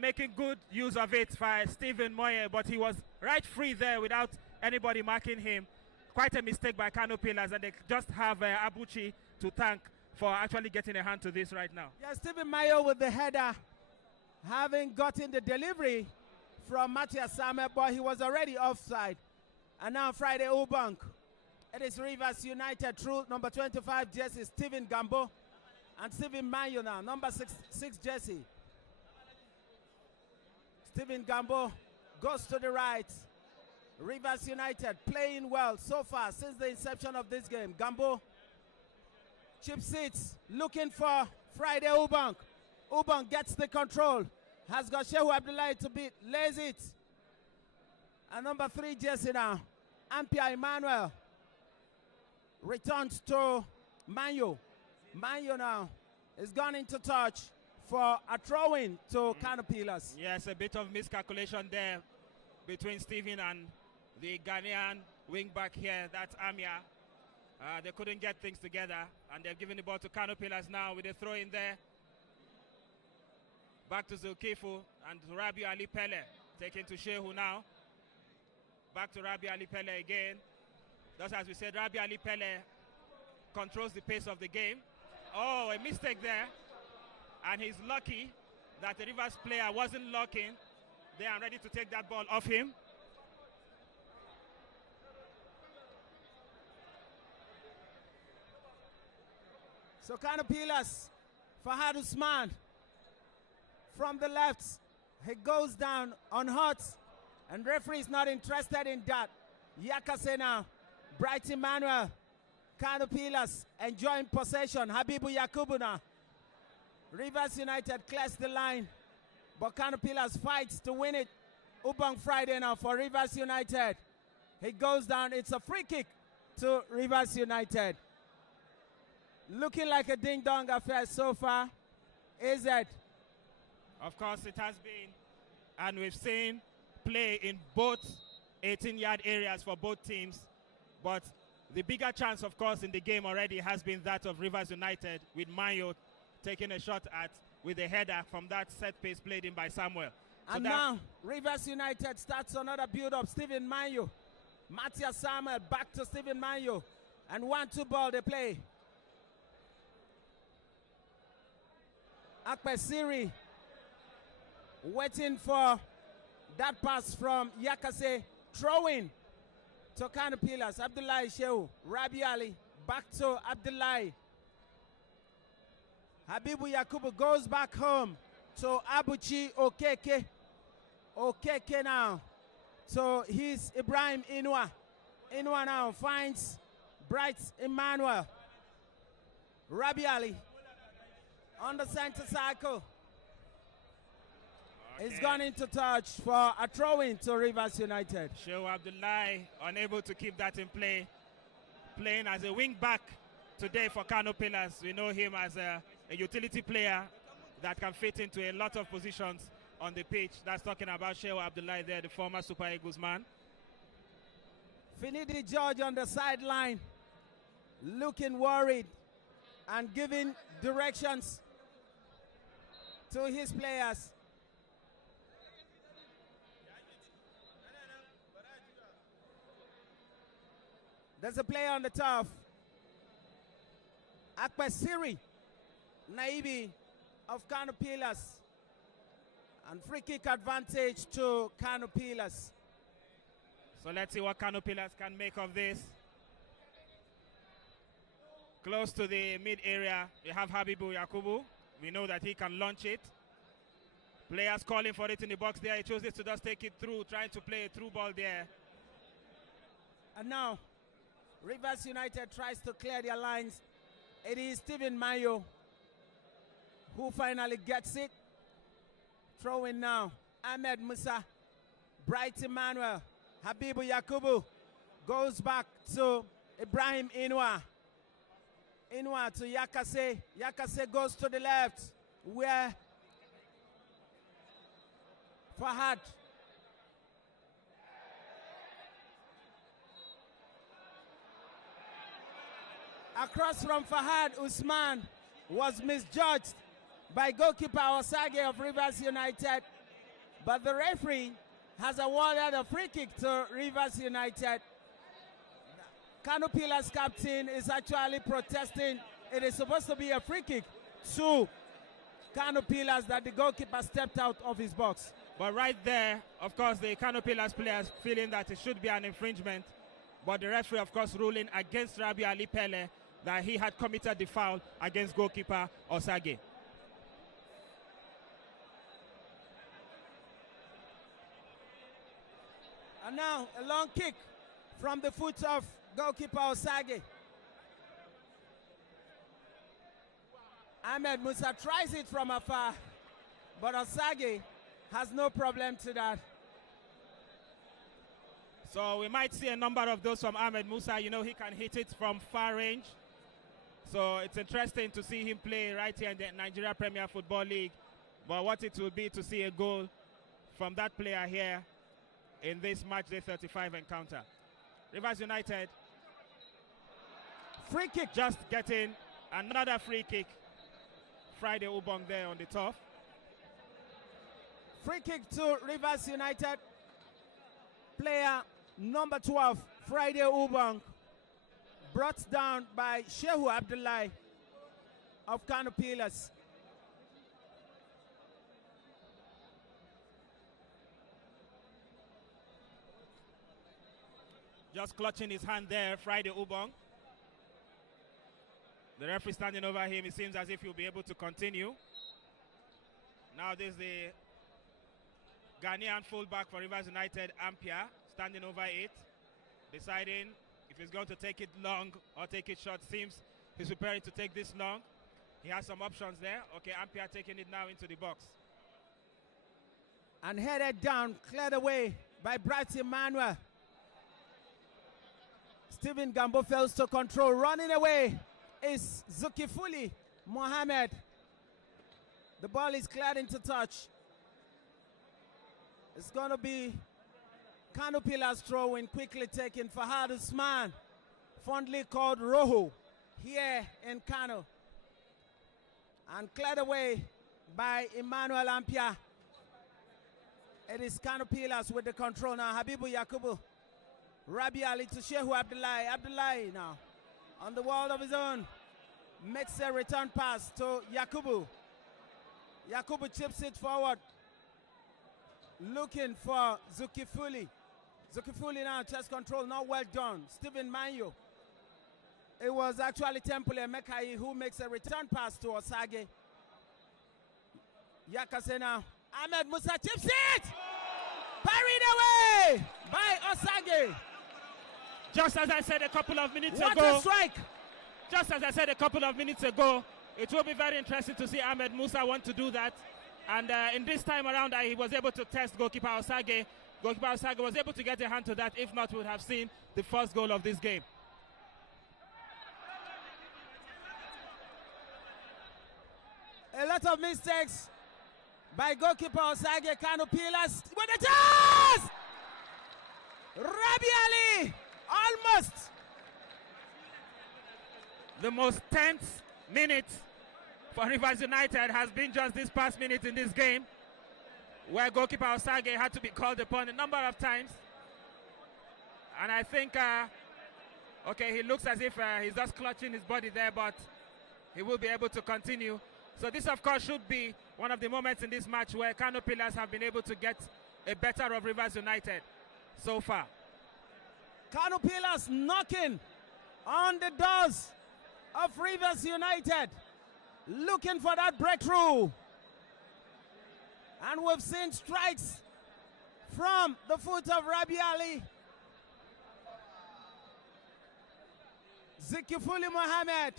making good use of it by Stephen Moye, but he was right free there without anybody marking him. Quite a mistake by KANO Pillars, and they just have Abuchi to thank for actually getting a hand to this right now. Yeah, Stephen Mayo with the header, having gotten the delivery from Matthias Samuel, but he was already offside. And now Friday Ubank. It is Rivers United through number 25 jersey Stephen Gambo, and Stephen Mayo now, number 6 jersey. Stephen Gambo goes to the right. Rivers United playing well so far since the inception of this game. Gambo, chip seats, looking for Friday Ubank. Ubank gets the control. Has got Shehu Abdullahi to beat. Lays it. And number 3 jersey now, Ampia Emmanuel. Returns to Mayo. Mayo now is gone into touch for a throw-in to KANO Pillars. Yes, a bit of miscalculation there between Stephen and the Ghanaian wing back here, that's Amia. They couldn't get things together, and they've given the ball to KANO Pillars now with a throw in there. Back to Zulkifu and Rabi Ali Pele, taken to Shehu now. Back to Rabi Ali Pele again. Just as we said, Rabi Ali Pele controls the pace of the game. Oh, a mistake there. And he's lucky that the Rivers player wasn't locking there and ready to take that ball off him. So KANO Pillars, Fahad Usman from the left. He goes down on hot, and referee is not interested in that. Yakase now. Bright Emmanuel. KANO Pillars enjoying possession. Habibu Yakubu now. Rivers United clears the line, but KANO Pillars fights to win it. Ubang Friday now for Rivers United. He goes down. It's a free kick to Rivers United. Looking like a ding-dong affair so far. Is it? Of course it has been. And we've seen play in both 18-yard areas for both teams. But the bigger chance, of course, in the game already has been that of Rivers United, with Mayo taking a shot at with a header from that set piece played in by Samuel. And now Rivers United starts another build-up. Stephen Mayo, Matthias Samuel back to Stephen Mayo, and 1-2 ball they play. Akpesiri waiting for that pass from Yakase, throwing to KANO Pillars. Abdullahi Shehu, Rabi Ali, back to Abdullahi. Habibu Yakubu goes back home to Abuchi Okeke. Okeke now. So he's Ibrahim Inua. Inua now finds Bright Emmanuel. Rabi Ali on the center circle. Okay. He's gone into touch for a throw-in to Rivers United. Shehu Abdullahi unable to keep that in play. Playing as a wing back today for KANO Pillars. We know him as a utility player that can fit into a lot of positions on the pitch. That's talking about Shehu Abdullahi there, the former Super Eagles man. Finidi George on the sideline, looking worried and giving directions to his players. There's a player on the turf. Akpesiri Naibi of KANO Pillars. And free kick advantage to KANO Pillars. So let's see what KANO Pillars can make of this. Close to the mid area, you have Habibu Yakubu. We know that he can launch it. Players calling for it in the box there. He chooses to just take it through, trying to play a through ball there. And now, Rivers United tries to clear their lines. It is Stephen Mayo who finally gets it. Throwing now, Ahmed Musa, Bright Emmanuel, Habibu Yakubu goes back to Ibrahim Inua. Inua to Yakase. Yakase goes to the left, where Fahad. Across from Fahad, Usman was misjudged by goalkeeper Osage of Rivers United. But the referee has awarded a free kick to Rivers United. KANO Pillars captain is actually protesting. It is supposed to be a free kick to KANO Pillars that the goalkeeper stepped out of his box. But right there, of course, the KANO Pillars players feeling that it should be an infringement. But the referee, of course, ruling against Rabi Ali Pele that he had committed the foul against goalkeeper Osage. And now a long kick from the foot of goalkeeper Osage. Ahmed Musa tries it from afar, but Osage has no problem to that. So we might see a number of those from Ahmed Musa. You know, he can hit it from far range. So it's interesting to see him play right here in the Nigeria Premier Football League. But what it will be to see a goal from that player here in this match day 35 encounter. Rivers United. Free kick. Just getting another free kick. Friday Ubong there on the top. Free kick to Rivers United. Player number 12, Friday Ubong, brought down by Shehu Abdullahi of KANO Pillars. Just clutching his hand there, Friday Ubong. The referee standing over him. It seems as if he'll be able to continue. Now there's the Ghanaian fullback for Rivers United, Ampia, standing over it, deciding if he's going to take it long or take it short. Seems he's preparing to take this long. He has some options there. Okay, Ampia taking it now into the box. And headed down, cleared away by Bright Emmanuel. Stephen Gambo fails to control. Running away is Zukifuli Mohammed. The ball is cleared into touch. It's going to be KANO Pillars throw-in, quickly taken. Fahad Usman, fondly called Rojo, here in KANO. And cleared away by Emmanuel Ampia. It is KANO Pillars with the control now. Habibu Yakubu. Rabi Ali to Shehu Abdullahi. Abdullahi now on the wall of his own. Makes a return pass to Yakubu. Yakubu chips it forward. Looking for Zukifuli. Zukifuli now, chest control, not well done. Stephen Manyo. It was actually Temple Mekai who makes a return pass to Osage. Yakase now. Ahmed Musa chips it! Parried away by Osage. Just as I said a couple of minutes What ago. a strike! Just as I said a couple of minutes ago, it will be very interesting to see Ahmed Musa want to do that. And in this time around, he was able to test goalkeeper Osage. Goalkeeper Osage was able to get a hand to that. If not, we would have seen the first goal of this game. A lot of mistakes by goalkeeper Osage. KANO Pillars with a chance! Rabi Ali, almost. The most tense minute for Rivers United has been just this past minute in this game, where goalkeeper Osage had to be called upon a number of times. And I think, okay, he looks as if he's just clutching his body there, but he will be able to continue. So this, of course, should be one of the moments in this match where KANO Pillars have been able to get a better of Rivers United so far. KANO Pillars knocking on the doors of Rivers United, looking for that breakthrough. And we've seen strikes from the foot of Rabi Ali. Zikifuli Mohammed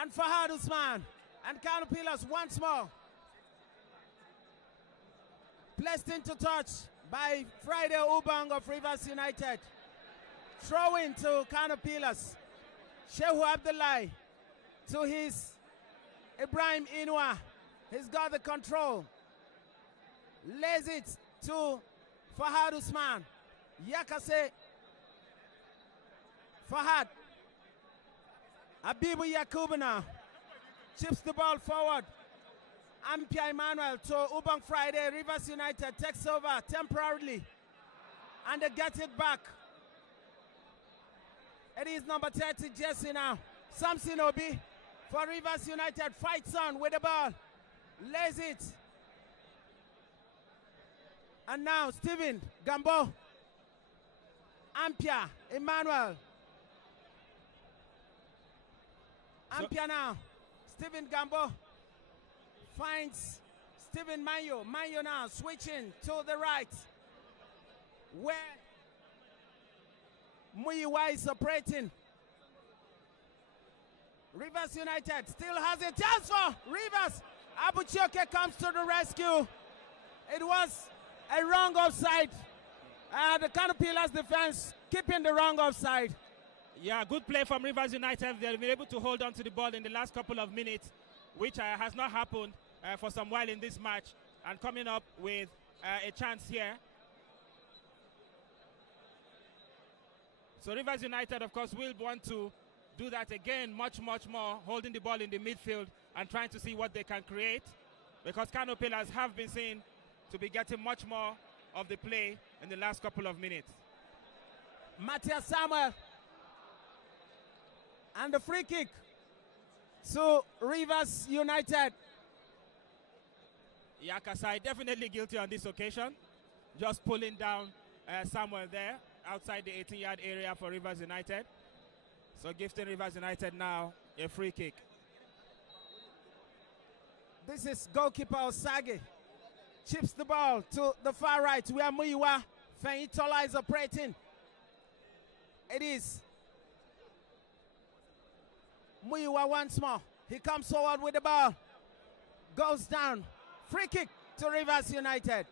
and Fahad Usman. And KANO Pillars once more. Placed into touch by Friday Ubang of Rivers United. Throw in to KANO Pillars. Shehu Abdullahi to his Ibrahim Inua. He's got the control. Lays it to Fahad Usman. Yakase. Fahad. Abibu Yakubu now. Chips the ball forward. Ampia Emmanuel to Ubang Friday. Rivers United takes over temporarily. And they get it back. It is number 30 jersey now. Samson Obi for Rivers United. Fights on with the ball. Lays it. And now Stephen Gambo. Ampia Emmanuel. Ampia now. Stephen Gambo finds Stephen Mayo. Mayo now switching to the right. Where Muyiwa is operating. Rivers United still has a chance for Rivers. Abuchoke comes to the rescue. It was a wrong offside. The KANO Pillars defense keeping the wrong offside. Yeah, good play from Rivers United. They've been able to hold on to the ball in the last couple of minutes, which has not happened for some while in this match. And coming up with a chance here. So Rivers United, of course, will want to do that again much more, holding the ball in the midfield and trying to see what they can create. Because KANO Pillars have been seen to be getting much more of the play in the last couple of minutes. Matthias Samuel. And the free kick to Rivers United. Yakasai definitely guilty on this occasion. Just pulling down Samuel there outside the 18-yard area for Rivers United. So gifting Rivers United now a free kick. This is goalkeeper Osage. Chips the ball to the far right where Muyiwa Feitola is operating. It is Muyiwa once more. He comes forward with the ball. Goes down. Free kick to Rivers United.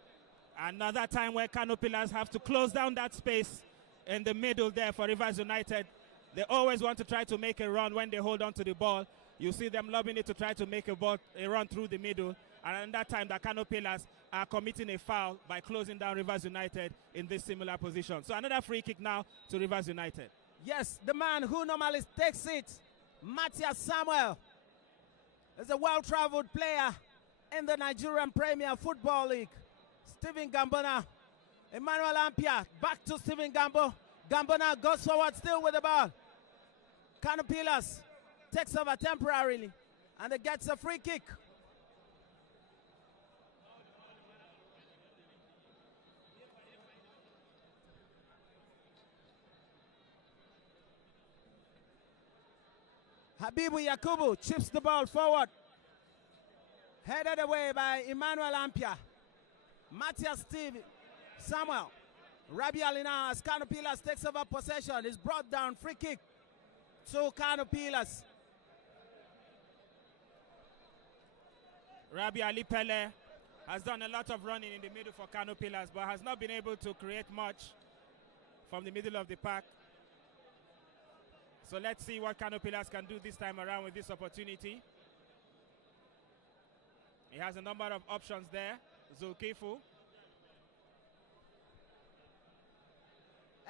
Another time where KANO Pillars have to close down that space in the middle there for Rivers United. They always want to try to make a run when they hold on to the ball. You see them lobbing it to try to make a run through the middle. And in that time, the KANO Pillars are committing a foul by closing down Rivers United in this similar position. So another free kick now to Rivers United. Yes, the man who normally takes it, Matthias Samuel, is a well-traveled player in the Nigerian Premier Football League. Stephen Gambona, Emmanuel Ampia, back to Stephen Gambo. Gambona goes forward still with the ball. KANO Pillars takes over temporarily and it gets a free kick. Habibu Yakubu chips the ball forward. Headed away by Emmanuel Ampia. Matthias Samuel. Rabi Ali now as KANO Pillars takes over possession. Is brought down. Free kick to KANO Pillars. Rabi Ali Pele has done a lot of running in the middle for KANO Pillars, but has not been able to create much from the middle of the park. So let's see what KANO Pillars can do this time around with this opportunity. He has a number of options there. Zulkifu.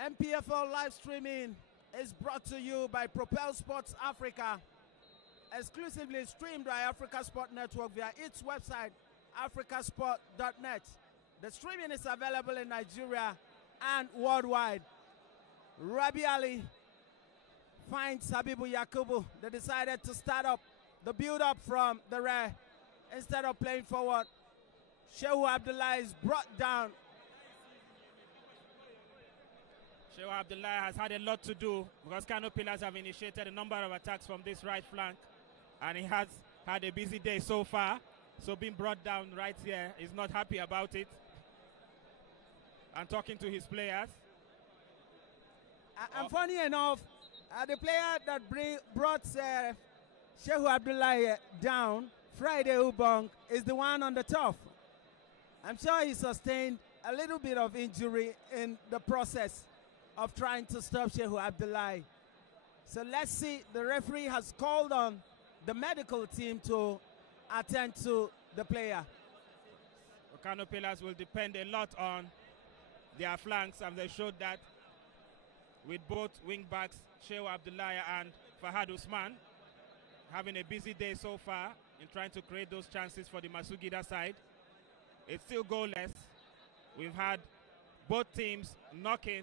NPFL live streaming is brought to you by Propel Sports Africa. Exclusively streamed by Africa Sport Network via its website, africasport.net. The streaming is available in Nigeria and worldwide. Rabi Ali finds Habibu Yakubu. They decided to start up the build-up from the rear instead of playing forward. Shehu Abdullah is brought down. Shehu Abdullah has had a lot to do because KANO Pillars have initiated a number of attacks from this right flank, and he has had a busy day so far. So being brought down right here, he's not happy about it. And talking to his players. And funny enough, the player that brought Shehu Abdullah down, Friday Ubong, is the one on the top. I'm sure he sustained a little bit of injury in the process of trying to stop Shehu Abdullah. So let's see, the referee has called on the medical team to attend to the player. KANO Pillars will depend a lot on their flanks, and they showed that with both wing backs, Shehu Abdullah and Fahad Usman, having a busy day so far. in trying to create those chances for the Masugida side. It's still goalless. We've had both teams knocking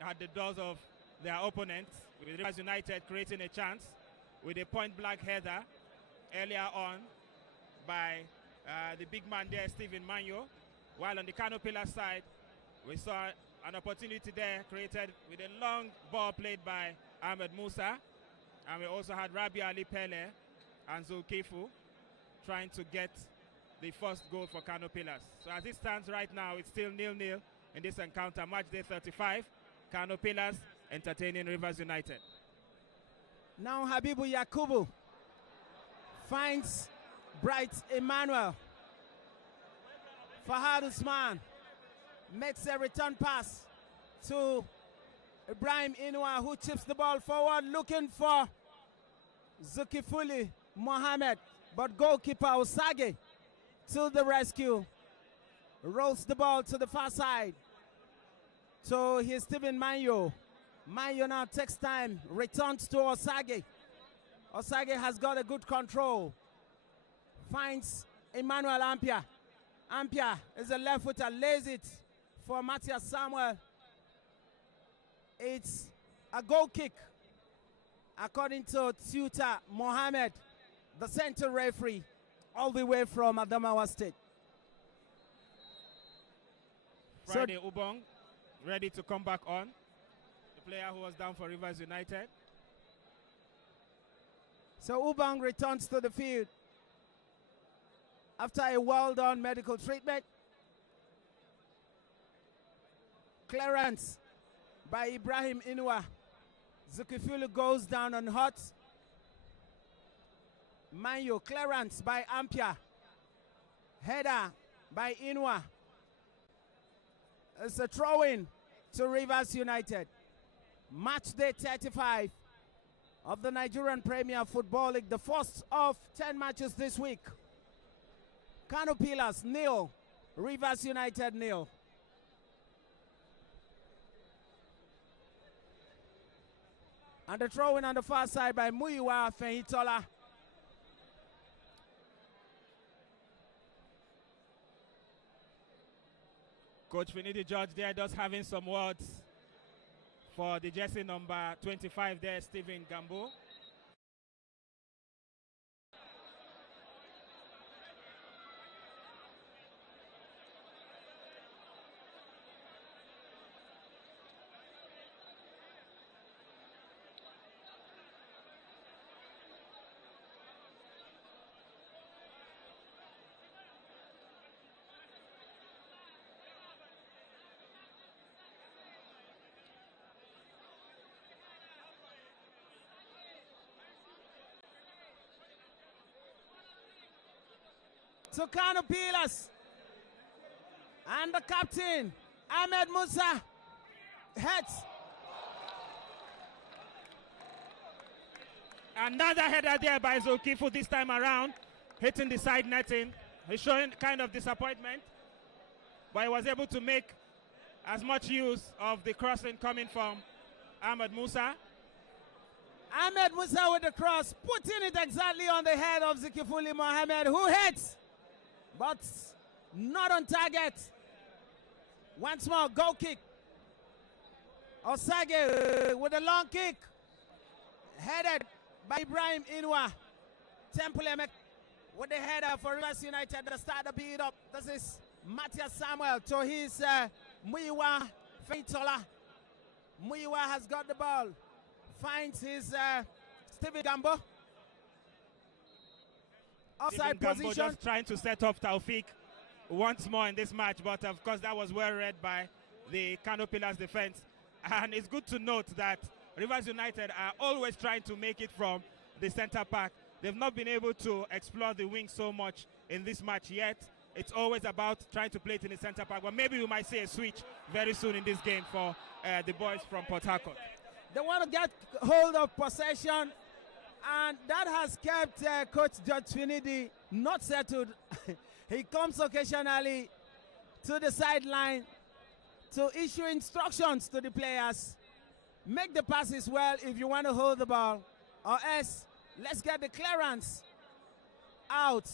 at the doors of their opponents, with Rivers United creating a chance with a point-blank header earlier on by the big man there, Stephen Manyo. While on the KANO Pillars side, we saw an opportunity there created with a long ball played by Ahmed Musa. And we also had Rabi Ali Pele and Zulkifu trying to get the first goal for KANO Pillars. So as it stands right now, it's still 0-0 in this encounter. Match day 35, KANO Pillars entertaining Rivers United. Now Habibu Yakubu finds Bright Emmanuel. Fahad Usman makes a return pass to Ibrahim Inua, who chips the ball forward looking for Zulkifuli Mohammed, but goalkeeper Osage to the rescue. Rolls the ball to the far side. So here's Stephen Manyo. Manyo now takes time, returns to Osage. Osage has got a good control. Finds Emmanuel Ampia. Ampia is a left footer, lays it for Matthias Samuel. It's a goal kick, according to Tuta Mohammed, the center referee, all the way from Adamawa State. Friday Ubong ready to come back on. The player who was down for Rivers United. So Ubong returns to the field after a well-done medical treatment. Clearance by Ibrahim Inua. Zulkifili goes down on hot. Manyo, clearance by Ampia. Header by Inua. It's a throw-in to Rivers United. Match day 35 of the Nigerian Premier Football League, the first of 10 matches this week. KANO Pillars 0, Rivers United 0. And the throw-in on the far side by Muyiwa Fehitola. Coach Finidi George there just having some words for the jersey number 25 there, Stephen Gambo. To KANO Pillars. And the captain, Ahmed Musa, heads. Another header there by Zulkifu this time around, hitting the side netting. He's showing kind of disappointment, but he was able to make as much use of the crossing coming from Ahmed Musa. Ahmed Musa with the cross, putting it exactly on the head of Zulkifili Mohammed, who hits, but not on target. Once more, goal kick. Osage with a long kick, headed by Ibrahim Inua. Temple with the header for Rivers United to start the beat up. This is Matthias Samuel to his Muyiwa Fehitola. Muyiwa has got the ball. Finds his Stephen Gambo. Offside Stephen Gambo position. just trying to set off Taufik once more in this match, but of course that was well read by the KANO Pillars defense. And it's good to note that Rivers United are always trying to make it from the center back. They've not been able to explore the wing so much in this match yet. It's always about trying to play it in the center back, but maybe we might see a switch very soon in this game for the boys from Port Harcourt. They want to get hold of possession, and that has kept Coach George Finidi not settled. He comes occasionally to the sideline to issue instructions to the players. Make the passes well if you want to hold the ball, or else let's get the clearance out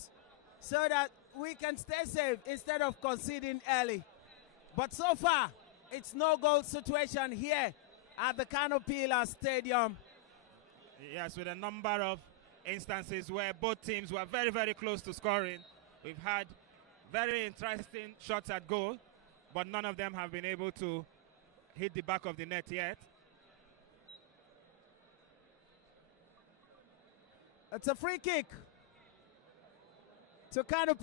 so that we can stay safe instead of conceding early. But so far, it's no goal situation here at the KANO Stadium. Yes, with a number of instances where both teams were very, very close to scoring. We've had very interesting shots at goal, but none of them have been able to hit the back of the net yet. It's a free kick to KANO.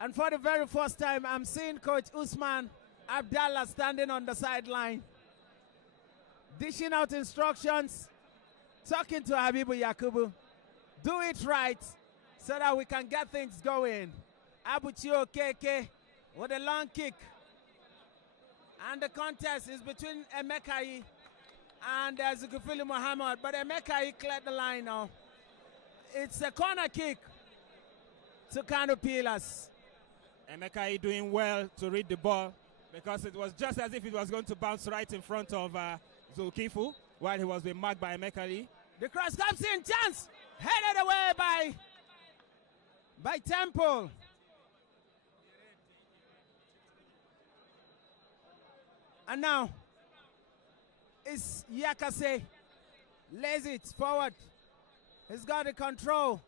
And for the very first time, I'm seeing Coach Usman Abdallah standing on the sideline, dishing out instructions, talking to Habibu Yakubu. Do it right so that we can get things going. Abuchio Keke with a long kick. And the contest is between Emekai and Zukufili Muhammad. But Emekai cleared the line now. It's a corner kick to KANO. Emekai doing well to read the ball, because it was just as if it was going to bounce right in front of Zulkifu while he was being marked by Emekai. The cross comes in, chance, headed away by Temple. And now it's Yakase, lays it forward. He's got the control.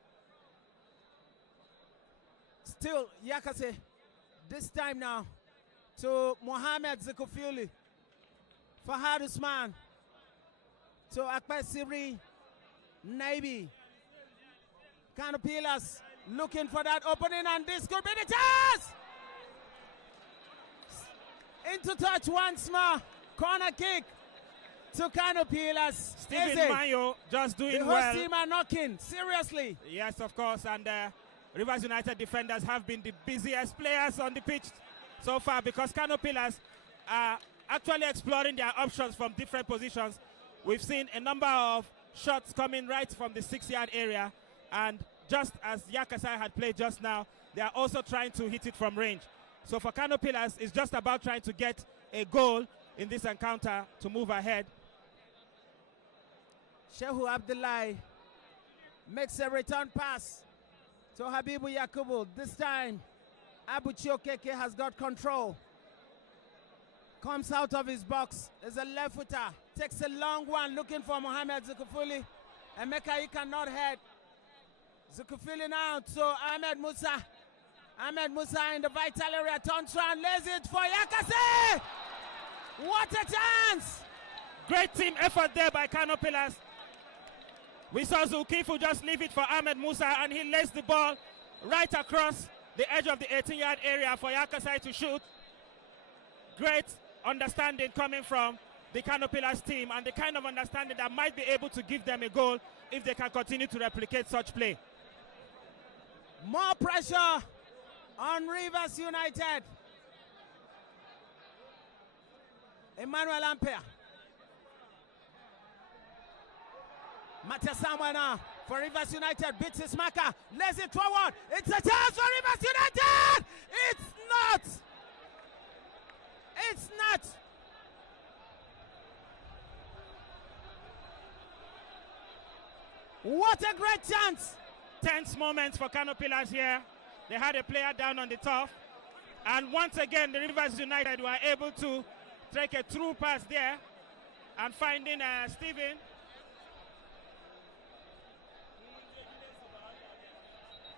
Still Yakase, this time now to Mohamed Zekufili. Fahad Usman to Akbar Siri Naibi. KANO looking for that opening, and this could be the chance! Into touch once more. Corner kick to KANO. Stephen Mayo just doing well. The host team are knocking, seriously. Yes, of course, and Rivers United defenders have been the busiest players on the pitch so far, because KANO are actually exploring their options from different positions. We've seen a number of shots coming right from the 6-yard area, and just as Yakasai had played just now, they are also trying to hit it from range. So for KANO, it's just about trying to get a goal in this encounter to move ahead. Shehu Abdullahi makes a return pass to Habibu Yakubu. This time, Abuchio Keke has got control. Comes out of his box. There's a left footer. Takes a long one, looking for Mohamed Zekufili. Emekai cannot head. Zekufili now to Ahmed Musa. Ahmed Musa in the vital area. Turns around, lays it for Yakase. What a chance! Great team effort there by KANO. We saw Zulkifu just leave it for Ahmed Musa, and he lays the ball right across the edge of the 18-yard area for Yakasai to shoot. Great understanding coming from the KANO team, and the kind of understanding that might be able to give them a goal if they can continue to replicate such play. More pressure on Rivers United. Emmanuel Ampere. Matias Samuel now for Rivers United. Beats his marker. Lays it forward. It's a chance for Rivers United. It's not. It's not. What a great chance. Tense moments for KANO here. They had a player down on the turf. And once again, the Rivers United were able to take a through pass there and finding Stephen.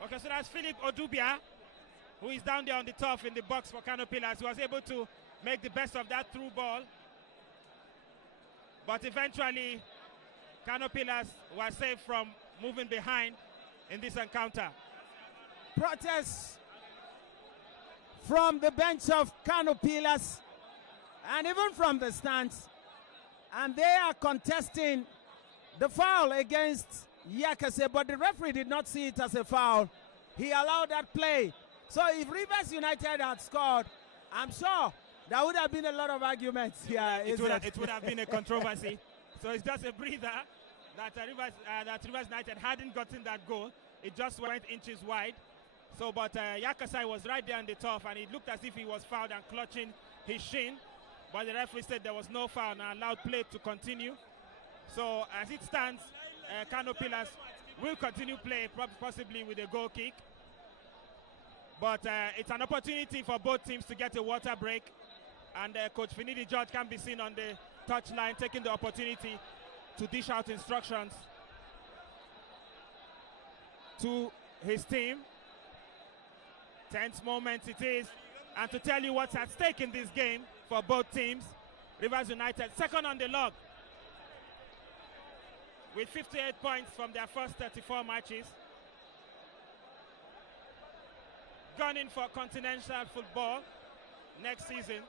Okay, so that's Philip Odubia, who is down there on the turf in the box for KANO. He was able to make the best of that through ball. But eventually, KANO was saved from moving behind in this encounter. Protests from the bench of KANO and even from the stands. And they are contesting the foul against Yakase, but the referee did not see it as a foul. He allowed that play. So if Rivers United had scored, I'm sure there would have been a lot of arguments here. It would have been a controversy. So it's just a breather that Rivers United hadn't gotten that goal. It just went inches wide. So, but Yakasai was right there on the turf, and it looked as if he was fouled and clutching his shin. But the referee said there was no foul and allowed play to continue. So as it stands, KANO will continue play, possibly with a goal kick. But it's an opportunity for both teams to get a water break. And Coach Finidi George can be seen on the touchline taking the opportunity to dish out instructions to his team. Tense moment it is. And to tell you what's at stake in this game for both teams, Rivers United second on the log with 58 points from their first 34 matches. Gunning for continental football next season.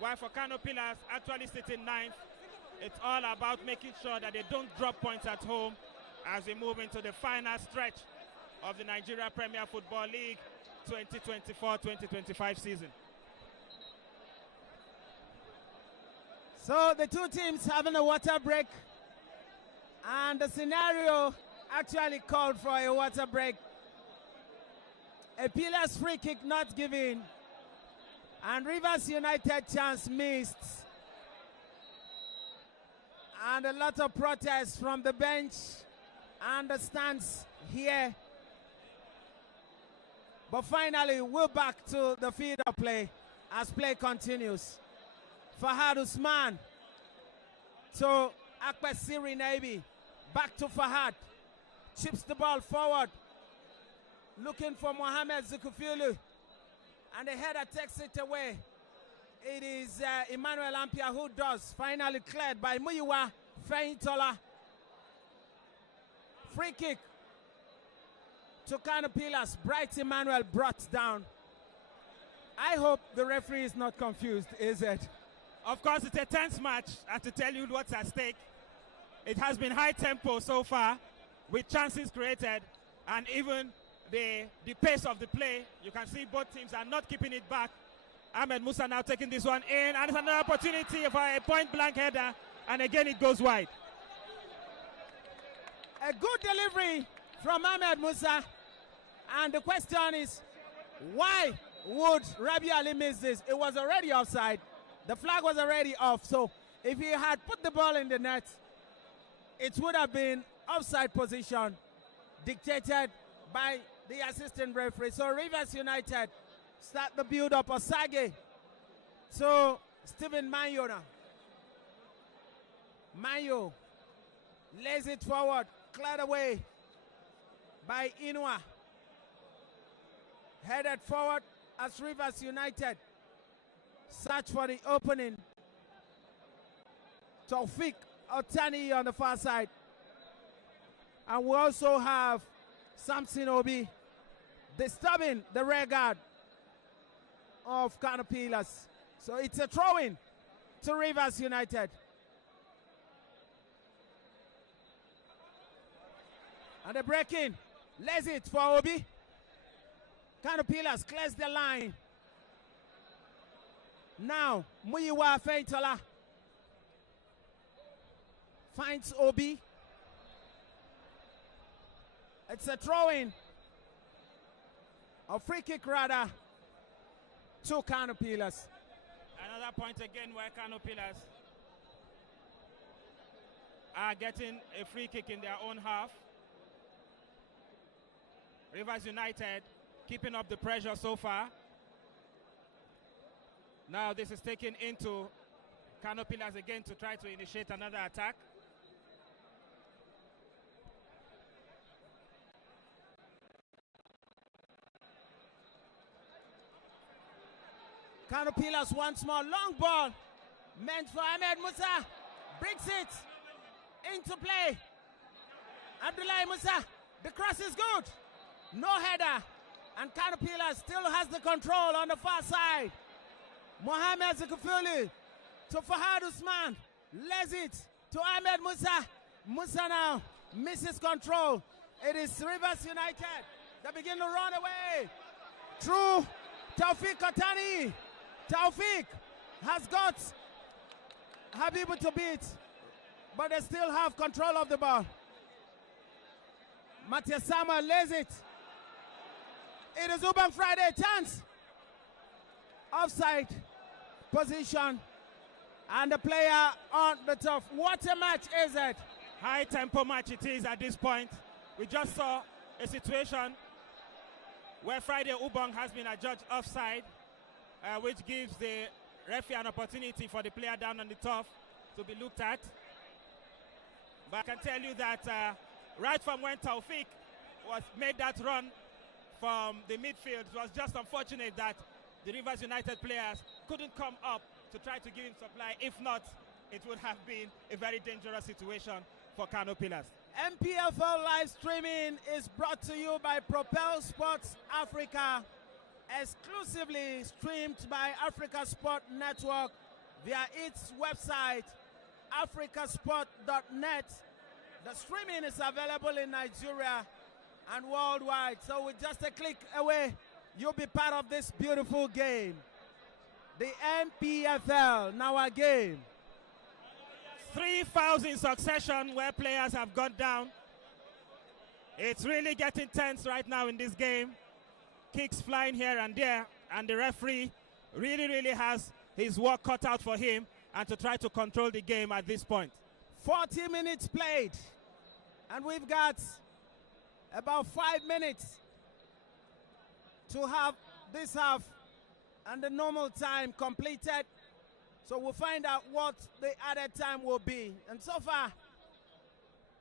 While for KANO Pillars, actually sitting ninth, it's all about making sure that they don't drop points at home as we move into the final stretch of the Nigeria Premier Football League 2024-2025 season. So the two teams having a water break, and the scenario actually called for a water break. A Pillars free kick not given, and Rivers United chance missed. And a lot of protests from the bench and the stands here. But finally, we're back to the field of play as play continues. Fahad Usman to Akpesiri Naibi. Back to Fahad. Chips the ball forward. Looking for Mohamed Zukufilu. And the header takes it away. It is Emmanuel Ampia who does. Finally cleared by Muyiwa Feintola. Free kick to KANO Pillars. Bright Emmanuel brought down. I hope the referee is not confused, is it? Of course, it's a tense match, and to tell you what's at stake, it has been high tempo so far, with chances created, and even the pace of the play. You can see both teams are not keeping it back. Ahmed Musa now taking this one in, and it's another opportunity for a point-blank header, and again it goes wide. A good delivery from Ahmed Musa, and the question is, why would Rabi Ali miss this? It was already offside. The flag was already off, so if he had put the ball in the net, it would have been offside position dictated by the assistant referee. So Rivers United start the build-up. Osage to Stephen Mayo now. Mayo lays it forward, cleared away by Inua. Headed forward as Rivers United search for the opening. Taufik Otani on the far side. And we also have Samson Obi disturbing the rear guard of KANO Pillars. So it's a throw-in to Rivers United. And the break-in. Lays it for Obi. KANO Pillars clears the line. Now, Muyiwa Feintola finds Obi. It's a throw-in. A free kick rather to KANO Pillars. Another point again where KANO Pillars are getting a free kick in their own half. Rivers United keeping up the pressure so far. Now this is taken into KANO Pillars again to try to initiate another attack. KANO Pillars once more, long ball meant for Ahmed Musa, brings it into play. Abdullahi Musa, the cross is good, no header, and KANO Pillars still has the control on the far side. Mohamed Zikufuli to Fahad Usman, lays it to Ahmed Musa. Musa now misses control. It is Rivers United that begin to run away through Taufik Otani. Taufik has got Habibu to beat, but they still have control of the ball. Matthias Sama lays it. It is Ubang Friday chance. Offside position. And the player on the top. What a match is it High tempo match it is at this point. We just saw a situation where Friday Ubong has been adjudged offside, which gives the referee an opportunity for the player down on the turf to be looked at. But I can tell you that right from when Taufik made that run from the midfield, it was just unfortunate that the Rivers United players couldn't come up to try to give him supply. If not, it would have been a very dangerous situation for KANO Pillars. NPFL live streaming is brought to you by Propel Sports Africa, exclusively streamed by Africa Sport Network via its website, africasport.net. The streaming is available in Nigeria and worldwide, so with just a click away, you'll be part of this beautiful game. The NPFL, now a game. 3 fouls in succession where players have gone down. It's really getting tense right now in this game. Kicks flying here and there, and the referee really has his work cut out for him and to try to control the game at this point. 40 minutes played, and we've got about 5 minutes to have this half and the normal time completed. So we'll find out what the added time will be. And so far,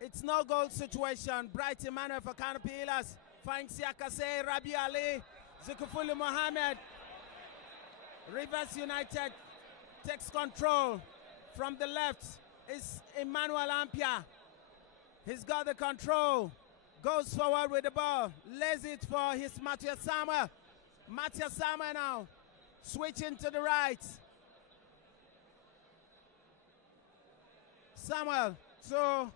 it's no goal situation. Bright Emmanuel for KANO Pillars. Finds Yakase, Rabi Ali, Zukufuli Mohammed. Rivers United takes control. From the left is Emmanuel Ampia. He's got the control. Goes forward with the ball. Lays it for his Matthias Samuel. Matthias Samuel now. Switching to the right. Samuel, so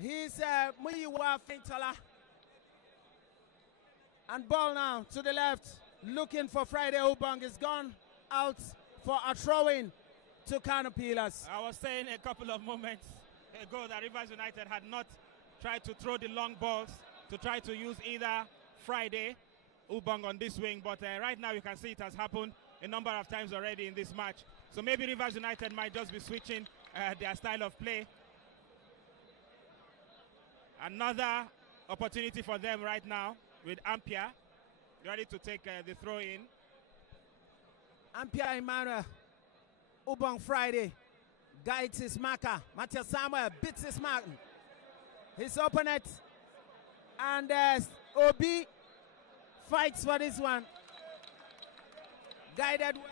he's Muyiwa Fintola. And ball now to the left, looking for Friday Ubong. Is gone out for a throw-in to KANO Pillars. I was saying a couple of moments ago that Rivers United had not tried to throw the long balls to try to use either Friday Ubong on this wing, but right now you can see it has happened a number of times already in this match. So maybe Rivers United might just be switching their style of play. Another opportunity for them right now with Ampia ready to take the throw in. Ampia Emmanuel, Ubong Friday guides his marker. Matthias Samuel beats his mark, his opponent, and Obi fights for this one. Guided well.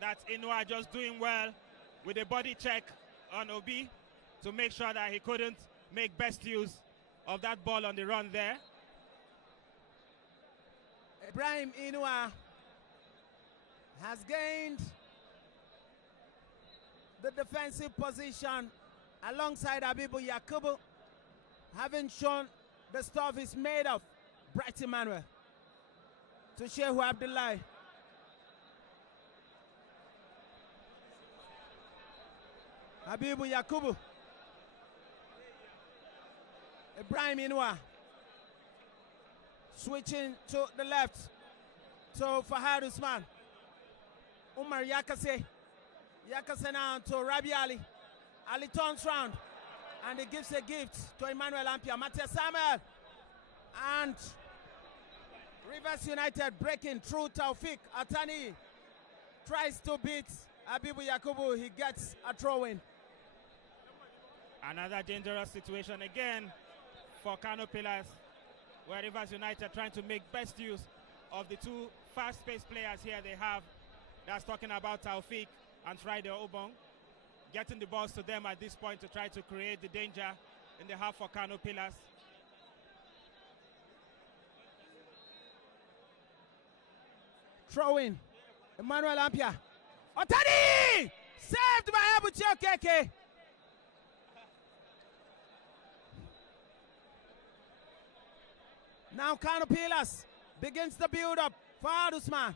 That's Inua just doing well with a body check on Obi to make sure that he couldn't make best use of that ball on the run there. Ibrahim Inua has gained the defensive position alongside Abibu Yakubu, having shown the stuff he's made of. Bright Emmanuel to Shehu Abdullahi. Habibu Yakubu. Ibrahim Inua. Switching to the left. To Fahad Usman. Umar Yakase. Yakase now to Rabi Ali. Ali turns round. And he gives a gift to Emmanuel Ampia. Matthias Samuel. And Rivers United breaking through Taufik. Atani tries to beat Habibu Yakubu. He gets a throw-in. Another dangerous situation again for KANO Pillars, where Rivers United trying to make best use of the two fast-paced players here they have. That's talking about Taufik and Friday Ubong. Getting the balls to them at this point to try to create the danger in the half for KANO Pillars. Throw-in. Emmanuel Ampia. Otani! Saved by Abuchi Okeke. Now KANO Pillars begins the build-up for Usman.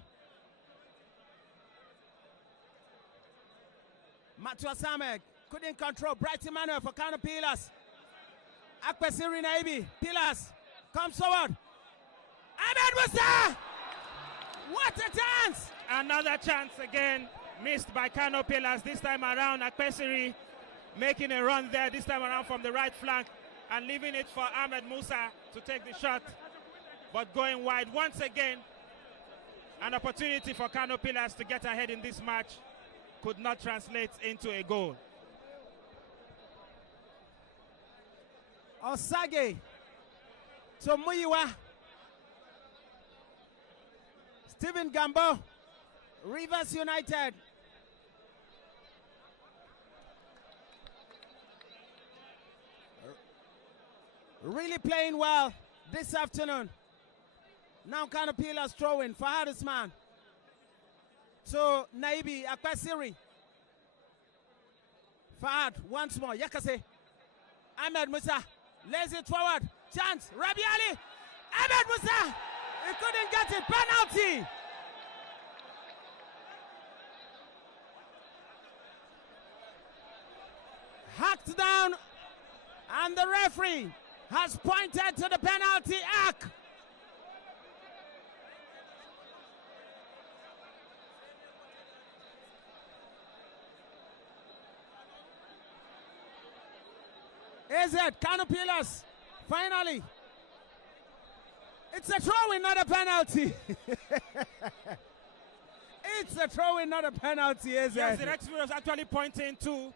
Matua Samek couldn't control. Bright Emmanuel for KANO Pillars. Akwesiri Naibi. Pillars comes forward. Ahmed Musa! What a chance! Another chance again missed by KANO Pillars. This time around, Akpesiri making a run there, this time around from the right flank, and leaving it for Ahmed Musa to take the shot, but going wide once again. An opportunity for KANO Pillars to get ahead in this match could not translate into a goal. Osage to Muyiwa. Stephen Gambo, Rivers United. Really playing well this afternoon. Now KANO Pillars throwing for Hardisman to Naibi Akpesiri. Fahad once more. Yakase. Ahmed Musa lays it forward. Chance. Rabi Ali. Ahmed Musa. He couldn't get it. Penalty. Hacked down. And the referee has pointed to the penalty arc. Is it KANO Pillars? Finally. It's a throw-in, not a penalty. It's a throw-in, not a penalty, is yes, it? the referee was actually pointing to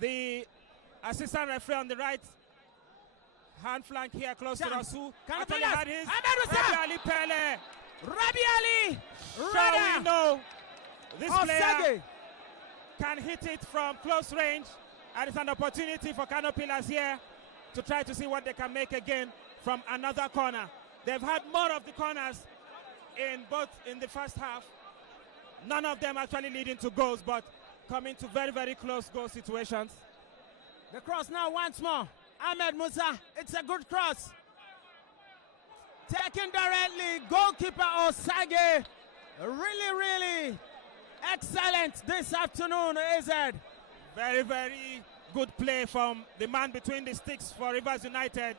the assistant referee on the right hand flank here, close to Rasu. KANO Actually Pillars. had his Ahmed Rabi Ali Pele. Rabi Ali. So we know this player Osage. can hit it from close range, and it's an opportunity for KANO Pillars here to try to see what they can make again from another corner. They've had more of the corners in the first half. None of them actually leading to goals, but coming to very, very close goal situations. The cross now once more. Ahmed Musa, it's a good cross. Taken directly, goalkeeper Osage. Really, really excellent this afternoon, AZ. Very, very good play from the man between the sticks for Rivers United.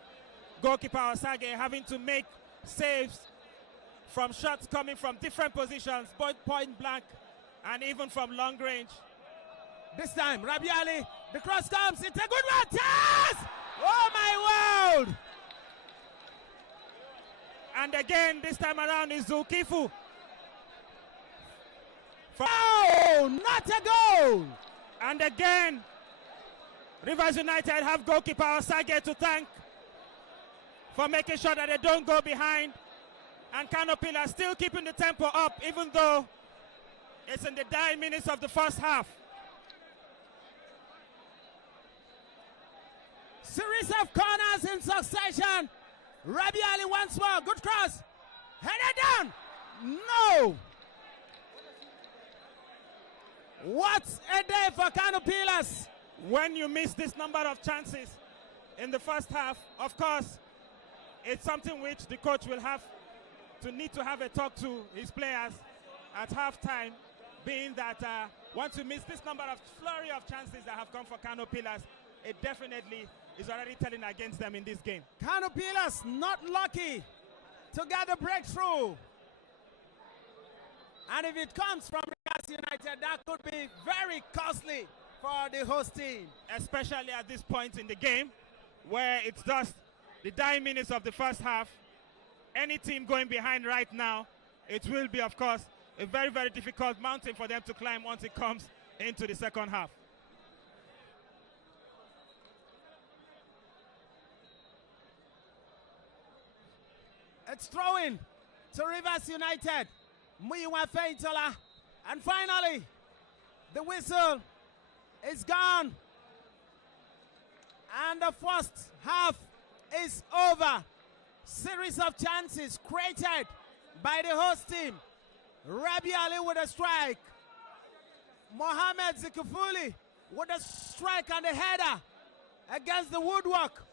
Goalkeeper Osage having to make saves from shots coming from different positions, both point blank and even from long range. This time, Rabi Ali, the cross comes, it's a good one, yes! Oh my world! And again, this time around is Zulkifu. Oh, not a goal! And again, Rivers United have goalkeeper Osage to thank for making sure that they don't go behind. And KANO Pillars still keeping the tempo up, even though it's in the dying minutes of the first half. Series of corners in succession. Rabi Ali once more, good cross. Headed down. No. What a day for KANO Pillars. When you miss this number of chances in the first half, of course, it's something which the coach will have to need to have a talk to his players at halftime, being that once you miss this number of flurry of chances that have come for KANO Pillars, it definitely is already telling against them in this game. KANO Pillars not lucky to get a breakthrough. And if it comes from Rivers United, that could be very costly for the host team. Especially at this point in the game, where it's just the dying minutes of the first half. Any team going behind right now, it will be, of course, a very, very difficult mountain for them to climb once it comes into the second half. It's throwing to Rivers United. Muyiwa Feitola. And finally, the whistle is gone. And the first half is over. Series of chances created by the host team. Rabi Ali with a strike. Mohamed Zikifuli with a strike and a header against the woodwork.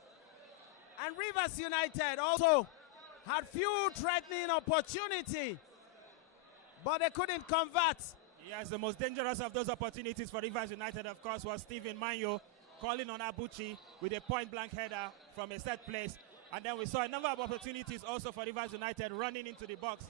And Rivers United also had few threatening opportunity, but they couldn't convert. Yes, the most dangerous of those opportunities for Rivers United, of course, was Stephen Manyo calling on Abuchi with a point-blank header from a set place. And then we saw a number of opportunities also for Rivers United running into the box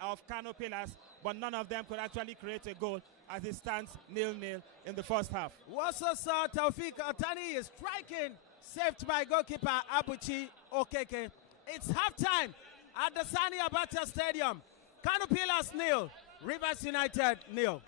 of KANO Pillars, but none of them could actually create a goal as it stands 0-0 in the first half. We also saw Taufik Otani is striking, saved by goalkeeper Abuchi Okeke. It's halftime at the Sani Abacha Stadium. KANO Pillars 0, Rivers United 0.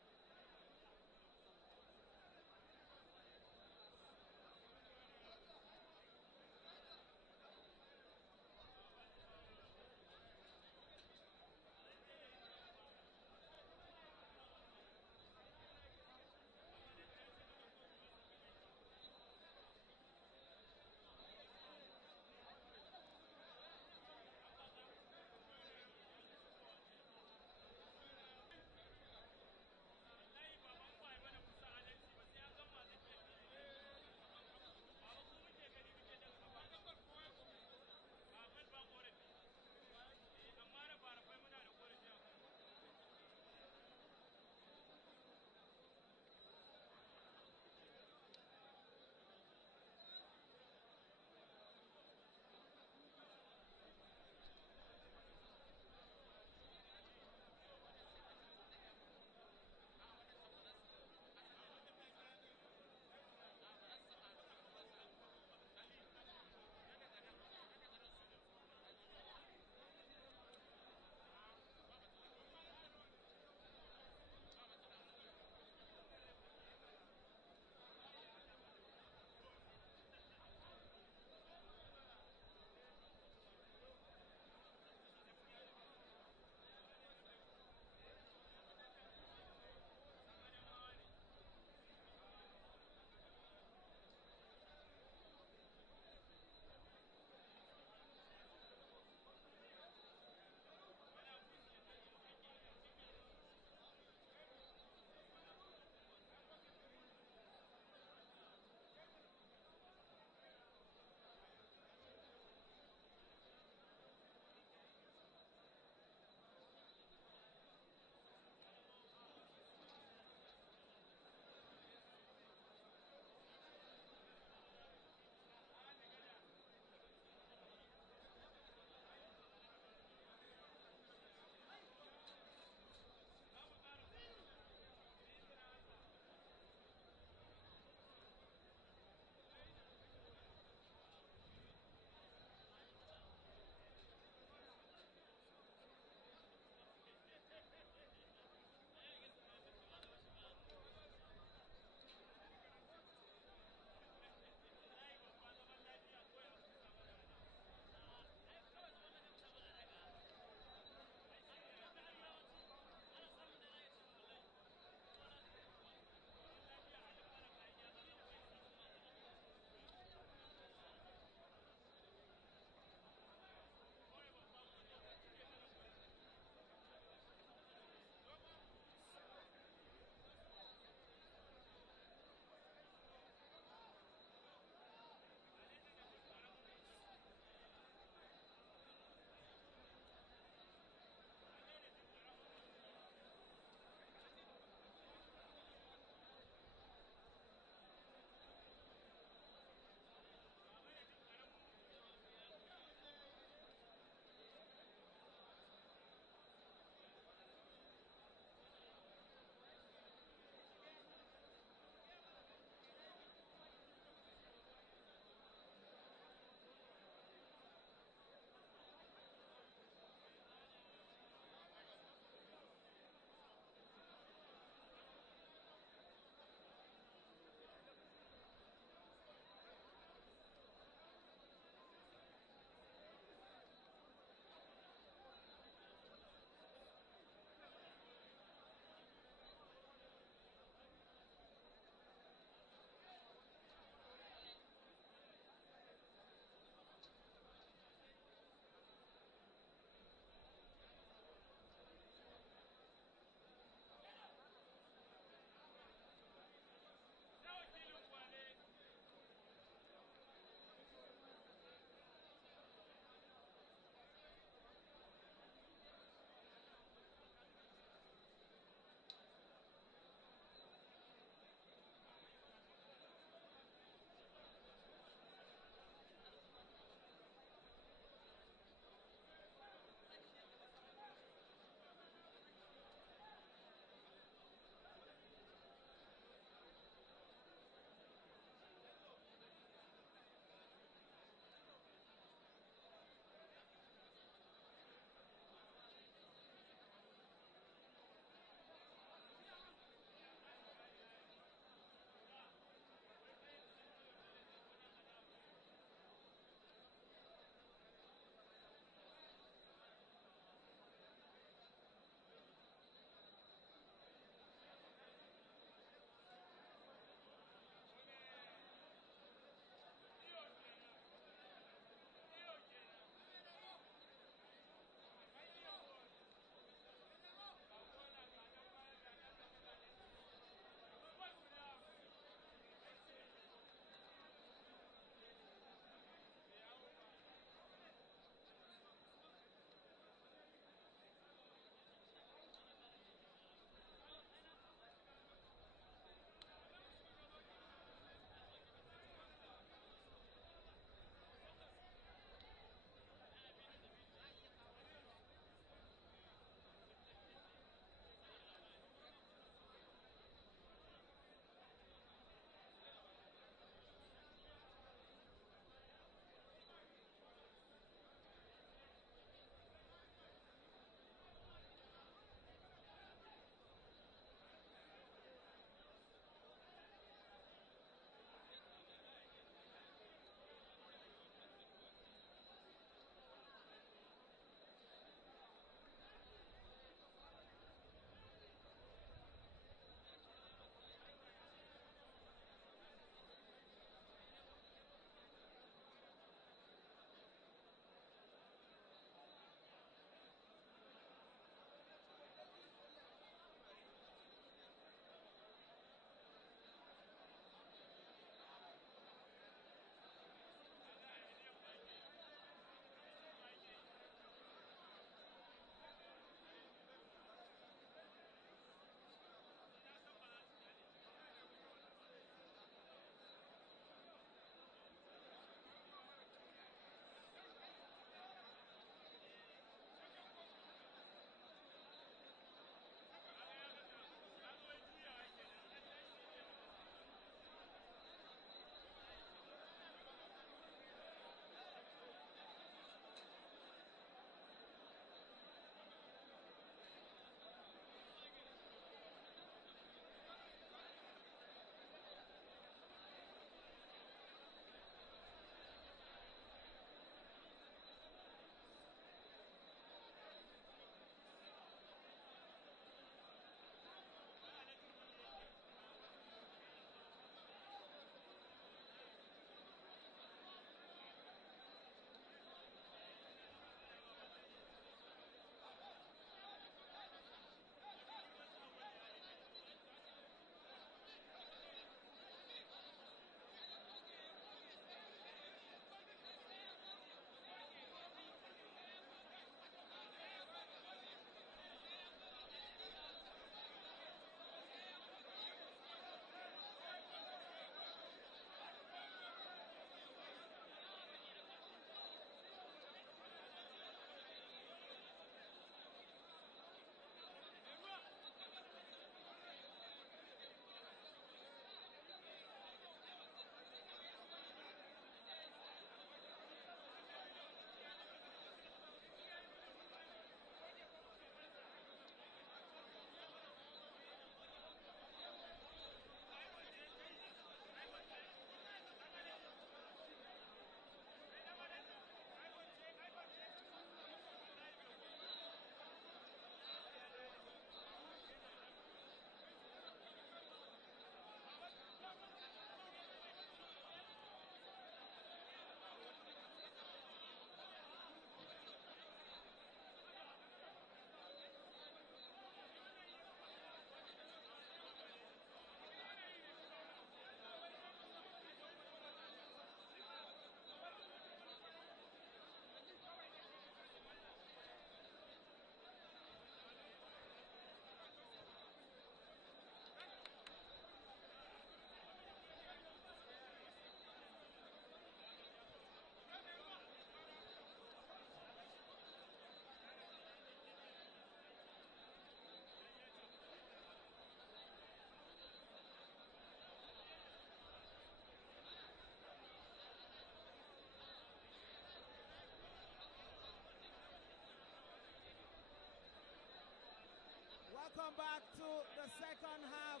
second half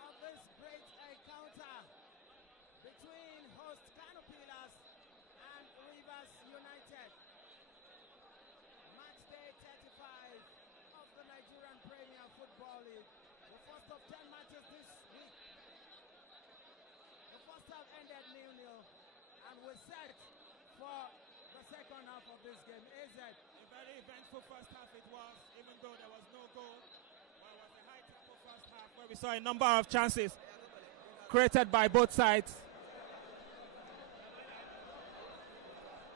of this great encounter between host KANO Pillars and Rivers United. Match day 35 of the Nigerian Premier Football League. The first of 10 matches this week. The first half ended 0-0, and we're set for the second half of this game. AZ. A very eventful first half it was, even though there was no goal. Well, it was a high tempo first half where we saw a number of chances created by both sides.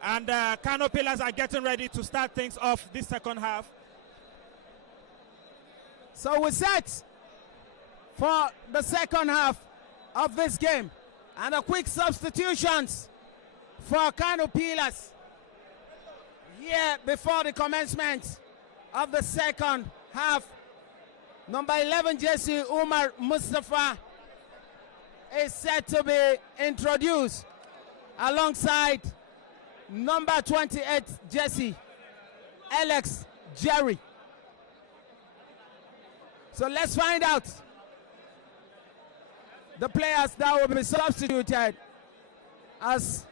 And KANO Pillars are getting ready to start things off this second half. So we're set for the second half of this game. And a quick substitutions for KANO Pillars here before the commencement of the second half. Number 11 jersey Umar Mustafa is set to be introduced alongside number 28 jersey Alex Jerry. So let's find out the players that will be substituted, as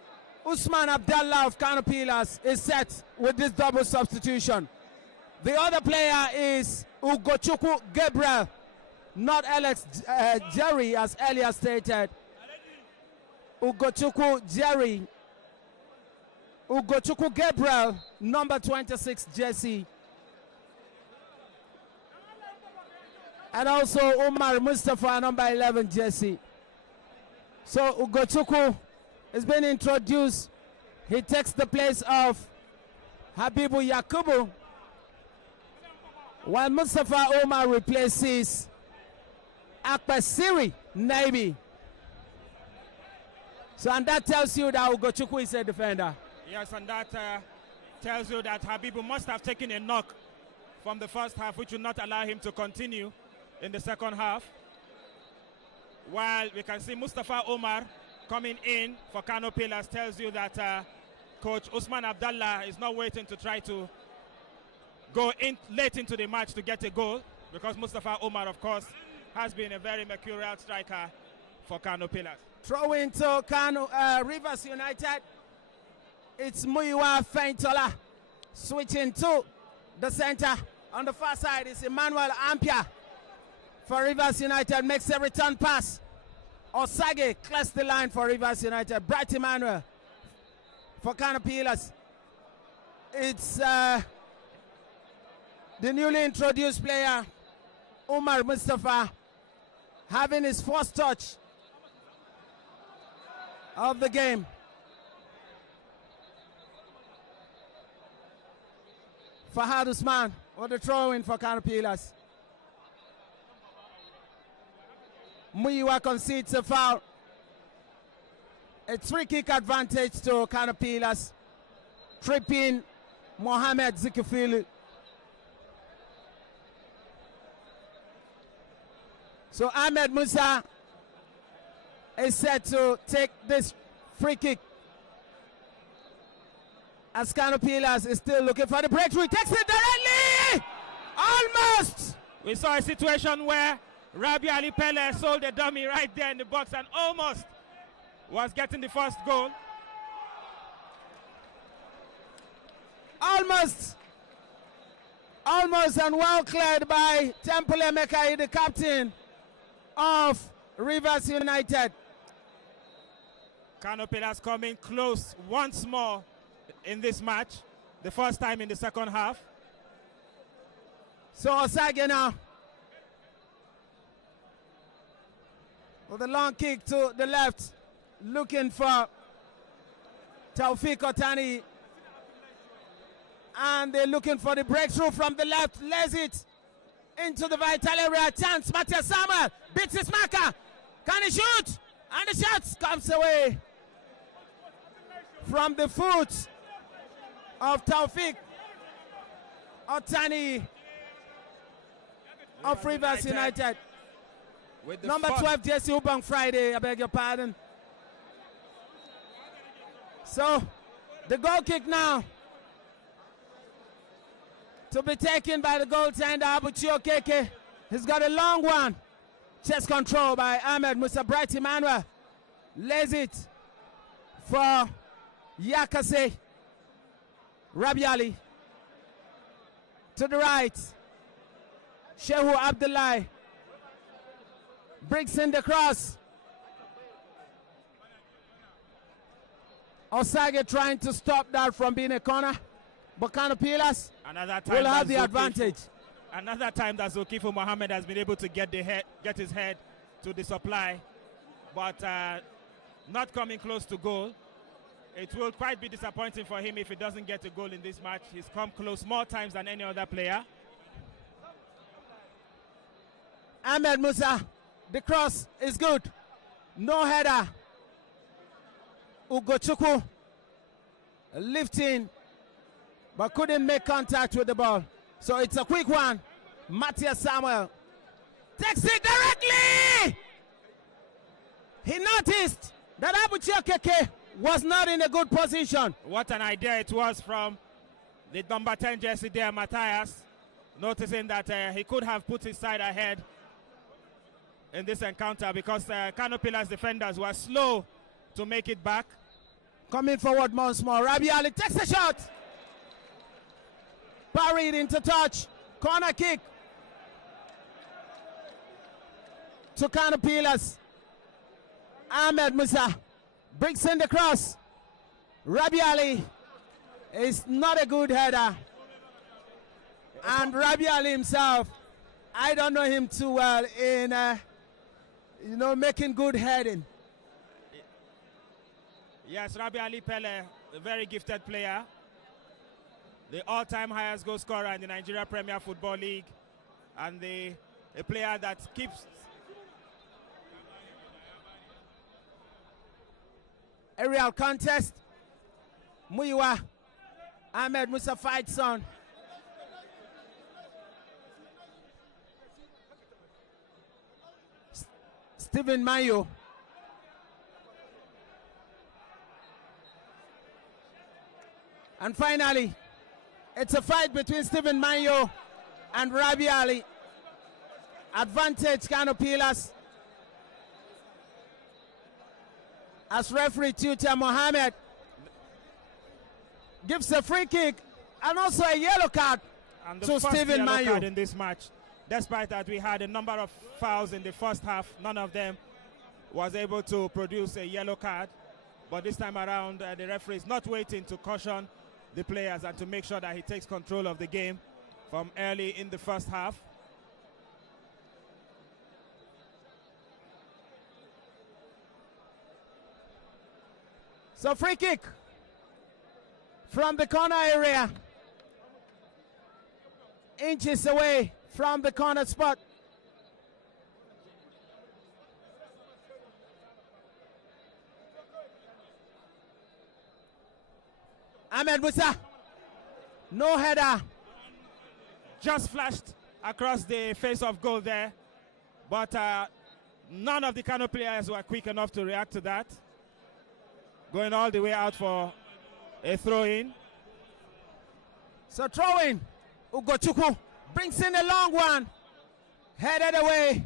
Usman Abdallah of KANO Pillars is set with this double substitution. The other player is Ugochukwu Gabriel, not Alex Jerry as earlier stated. Ugochukwu Gabriel, number 26 jersey. And also Umar Mustafa, number 11 jersey. So Ugochukwu is being introduced. He takes the place of Habibu Yakubu, while Mustafa Umar replaces Akpasiri Naibi. So, and that tells you that Ugochukwu is a defender. Yes, and that tells you that Habibu must have taken a knock from the first half, which will not allow him to continue in the second half. While we can see Mustafa Omar coming in for KANO Pillars, tells you that Coach Usman Abdallah is not waiting to try to go in late into the match to get a goal, because Mustafa Omar, of course, has been a very mercurial striker for KANO Pillars. Throw into Rivers United. It's Muyiwa Feintola switching to the center. On the far side is Emmanuel Ampia for Rivers United. Makes a return pass. Osage clears the line for Rivers United. Bright Emmanuel for KANO Pillars. It's the newly introduced player Umar Mustafa having his first touch of the game. Fahad Usman with the throw-in for KANO Pillars. Muyiwa concedes a foul. A free-kick advantage to KANO Pillars. Tripping Mohamed Zikifili. So Ahmed Musa is set to take this free kick, as KANO Pillars is still looking for the breakthrough. He takes it directly! Almost! We saw a situation where Rabi Ali Pele sold a dummy right there in the box and almost was getting the first goal. Almost and well cleared by Temple Mekai, the captain of Rivers United. KANO Pillars coming close once more in this match, the first time in the second half. So Osage now with a long kick to the left, looking for Taufik Otani, and they're looking for the breakthrough from the left. Lays it into the vital area. Chance. Matthias Samuel beats his marker. Can he shoot? And the shot comes away from the foot of Taufik Otani of Rivers United. Number 12, Jesse Ubang Friday, I beg your pardon. So, the goal kick now to be taken by the goaltender, Abuchi Okeke. He's got a long one. Chest control by Ahmed Musa. Bright Emmanuel lays it for Yakase. Rabi Ali to the right. Shehu Abdullahi brings in the cross. Osage trying to stop that from being a corner. But KANO Pillars will have the advantage. Another time that Zulkiflu Mohammed has been able to get his head to the supply, but not coming close to goal. It will quite be disappointing for him if he doesn't get a goal in this match. He's come close more times than any other player. Ahmed Musa, the cross is good. No header. Ugochukwu lifting, but couldn't make contact with the ball. So it's a quick one. Matthias Samuel takes it directly. He noticed that Abuchi Keke was not in a good position. What an idea it was from the number 10 jersey there, Matthias, noticing that he could have put his side ahead in this encounter because KANO Pillars defenders were slow to make it back. Coming forward once more. Rabi Ali takes a shot. Parried into touch. Corner kick to KANO Pillars. Ahmed Musa brings in the cross. Rabi Ali is not a good header. And Rabi Ali himself, I don't know him too well in making good heading. Yes, Rabi Ali Pele, a very gifted player. The all-time highest goal scorer in the Nigeria Premier Football League. And a player that keeps... Aerial contest. Muyiwa. Ahmed Musa fights on. Stephen Mayo. And finally, it's a fight between Stephen Mayo and Rabi Ali. Advantage KANO Pillars. As referee Tuta Mohammed gives a free kick and also a yellow card to Stephen Mayo in this match. Despite that we had a number of fouls in the first half, none of them was able to produce a yellow card. But this time around, the referee is not waiting to caution the players and to make sure that he takes control of the game from early in the first half. So free kick from the corner area. Inches away from the corner spot. Ahmed Musa. No header. Just flashed across the face of goal there. But none of the KANO players were quick enough to react to that. Going all the way out for a throw-in. So throw-in. Ugochukwu brings in a long one. Headed away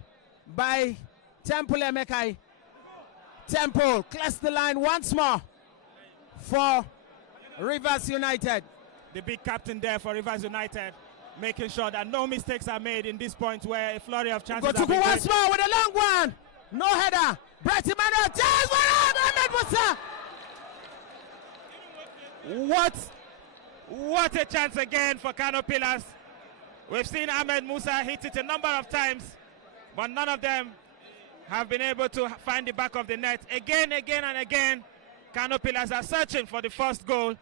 by Temple Emekai. Temple clears the line once more for Rivers United. The big captain there for Rivers United, making sure that no mistakes are made in this point where a flurry of chances have been once more with a long one. No header. Bright Emmanuel. Just Ahmed Musa. What a chance again for KANO Pillars. We've seen Ahmed Musa hit it a number of times, but none of them have been able to find the back of the net. Again and again, KANO Pillars are searching for the first goal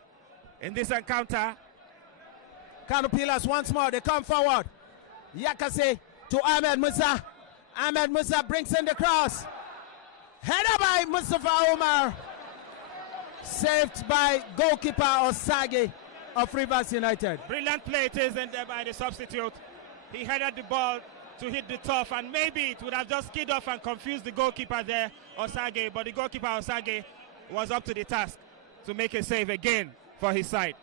in this encounter. KANO Pillars once more, they come forward. Yakase to Ahmed Musa. Ahmed Musa brings in the cross. Header by Mustafa Omar. Saved by goalkeeper Osage of Rivers United. Brilliant play it is in there by the substitute. He headed the ball to hit the turf, and maybe it would have just skid off and confused the goalkeeper there, Osage, but the goalkeeper Osage was up to the task to make a save again for his side.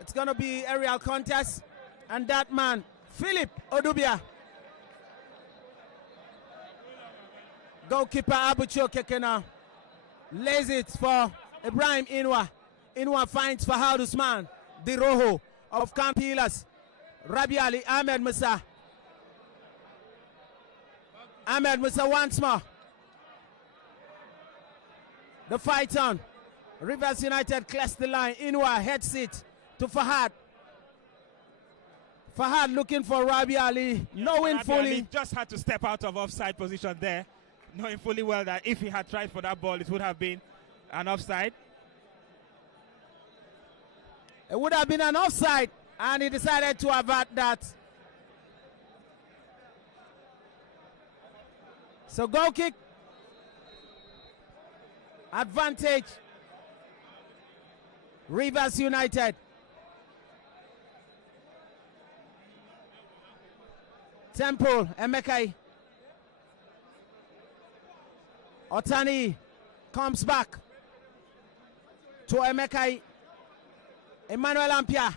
It's going to be aerial contest. And that man, Philip Odubia. Goalkeeper Abuchi Okeke now lays it for Ibrahim Inwa. Inwa finds Fahad Usman, the Rojo of Campilas. Rabi Ali, Ahmed Musa. Ahmed Musa once more. The fight on. Rivers United clears the line. Inwa heads it to Fahad. Fahad looking for Rabi Ali, knowing Rabi fully. Ali just had to step out of offside position there, knowing fully well that if he had tried for that ball, it would have been an offside. It would have been an offside, and he decided to avert that. So goal kick. Advantage. Rivers United. Temple, Emekai. Otani comes back to Emekai. Emmanuel Ampia.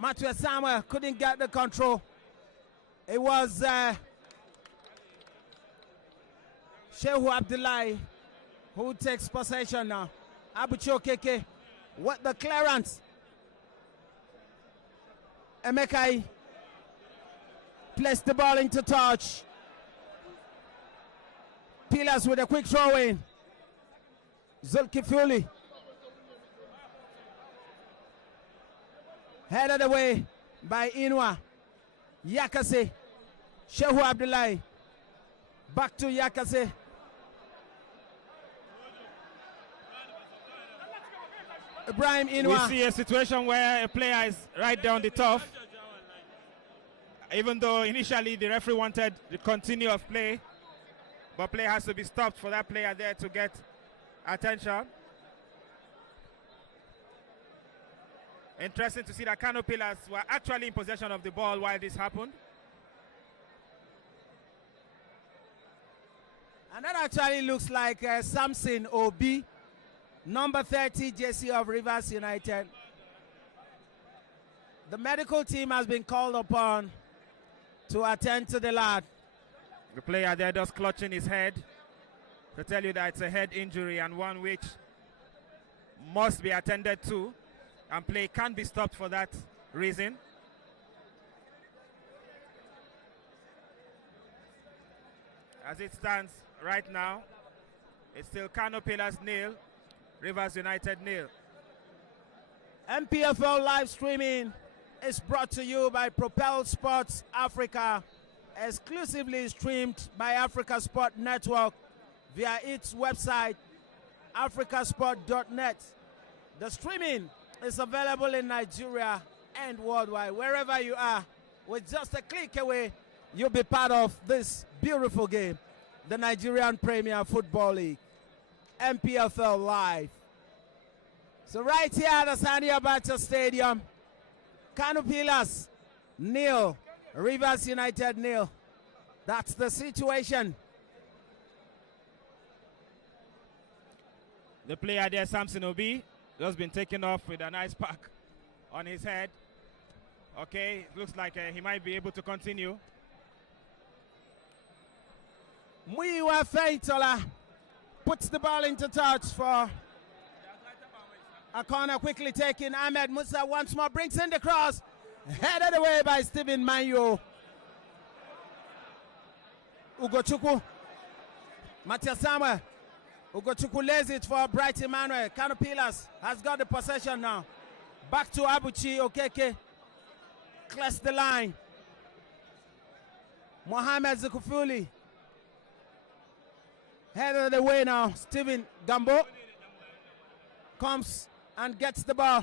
Matthew Samuel couldn't get the control. It was Shehu Abdullahi who takes possession now. Abuchi Okeke with the clearance. Emekai placed the ball into touch. Pillars with a quick throw in. Zulkifuli headed away by Inwa. Yakase. Shehu Abdullahi. Back to Yakase. Ibrahim Inwa. We see a situation where a player is right down the turf. Even though initially the referee wanted the continue of play, but play has to be stopped for that player there to get attention. Interesting to see that KANO Pillars were actually in possession of the ball while this happened. And that actually looks like Samson Obi, number 30 jersey of Rivers United. The medical team has been called upon to attend to the lad. The player there just clutching his head to tell you that it's a head injury and one which must be attended to, and play can't be stopped for that reason. As it stands right now, it's still KANO Pillars 0, Rivers United 0. NPFL live streaming is brought to you by Propel Sports Africa, exclusively streamed by Africa Sport Network via its website, africasport.net. The streaming is available in Nigeria and worldwide. Wherever you are, with just a click away, you'll be part of this beautiful game, the Nigerian Premier Football League, NPFL Live. So right here at the Sani Abacha Stadium, KANO Pillars 0, Rivers United 0. That's the situation. The player there, Samson Obi, just been taken off with a nice pack on his head. Okay, looks like he might be able to continue. Muyiwa Feitola puts the ball into touch for a corner, quickly taken. Ahmed Musa once more brings in the cross, headed away by Stephen Manyo. Ugochukwu, Matthias Samuel. Ugochukwu lays it for Bright Emmanuel. KANO Pillars has got the possession now. Back to Abuchi Okeke. Clears the line. Mohamed Zukufuli. Headed away now. Stephen Gambo comes and gets the ball.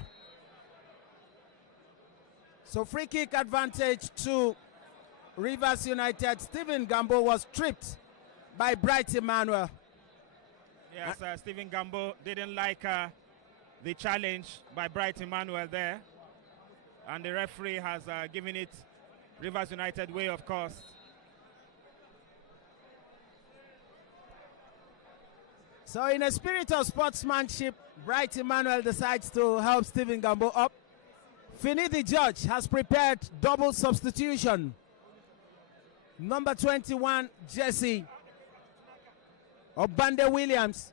So free kick advantage to Rivers United. Stephen Gambo was tripped by Bright Emmanuel. Yes, Stephen Gambo didn't like the challenge by Bright Emmanuel there. And the referee has given it Rivers United way, of course. So in a spirit of sportsmanship, Bright Emmanuel decides to help Stephen Gambo up. Finidi Judge has prepared double substitution. Number 21, Jesse Obande Williams,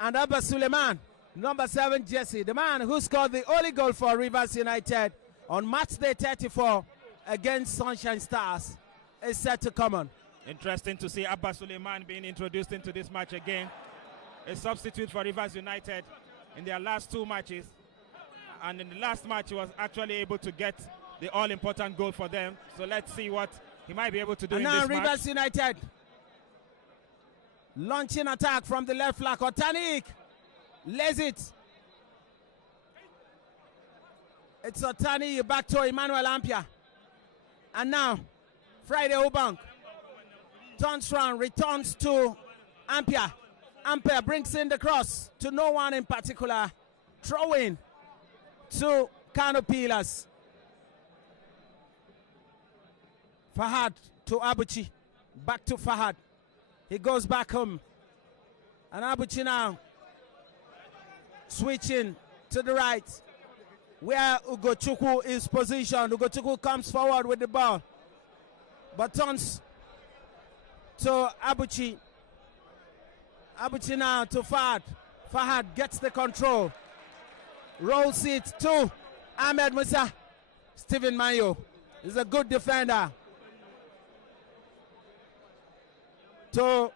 and Abba Suleiman, number 7, Jesse, the man who scored the only goal for Rivers United on match day 34 against Sunshine Stars, is set to come on. Interesting to see Abba Suleiman being introduced into this match again. A substitute for Rivers United in their last 2 matches. And in the last match, he was actually able to get the all-important goal for them. So let's see what he might be able to do in this match. And now Rivers United launching attack from the left flank. Otanik lays it. It's Otani back to Emmanuel Ampia. And now Friday Obang turns round, returns to Ampia. Ampia brings in the cross to no one in particular. Throw in to KANO Pillars. Fahad to Abuchi. Back to Fahad. He goes back home. And Abuchi now switching to the right, where Ugochukwu is positioned. Ugochukwu comes forward with the ball, but turns to Abuchi. Abuchi now to Fahad. Fahad gets the control. Rolls it to Ahmed Musa. Stephen Mayo is a good defender. To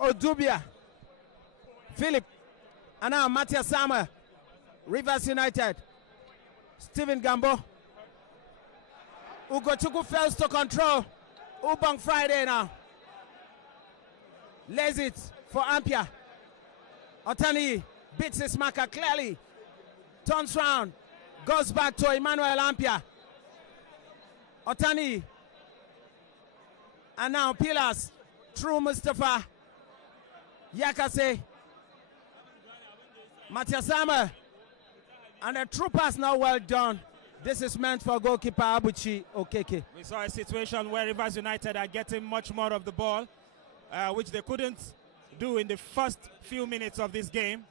Odubia. Philip. And now Matthias Samuel. Rivers United. Stephen Gambo. Ugochukwu fails to control. Ubang Friday now. Lays it for Ampia. Otani beats his marker clearly. Turns round. Goes back to Emmanuel Ampia. Otani. And now Pillars through Mustafa Yakase. Matthias Samuel. And the true pass now well done. This is meant for goalkeeper Abuchi Okeke. We saw a situation where Rivers United are getting much more of the ball, which they couldn't do in the first few minutes of this game.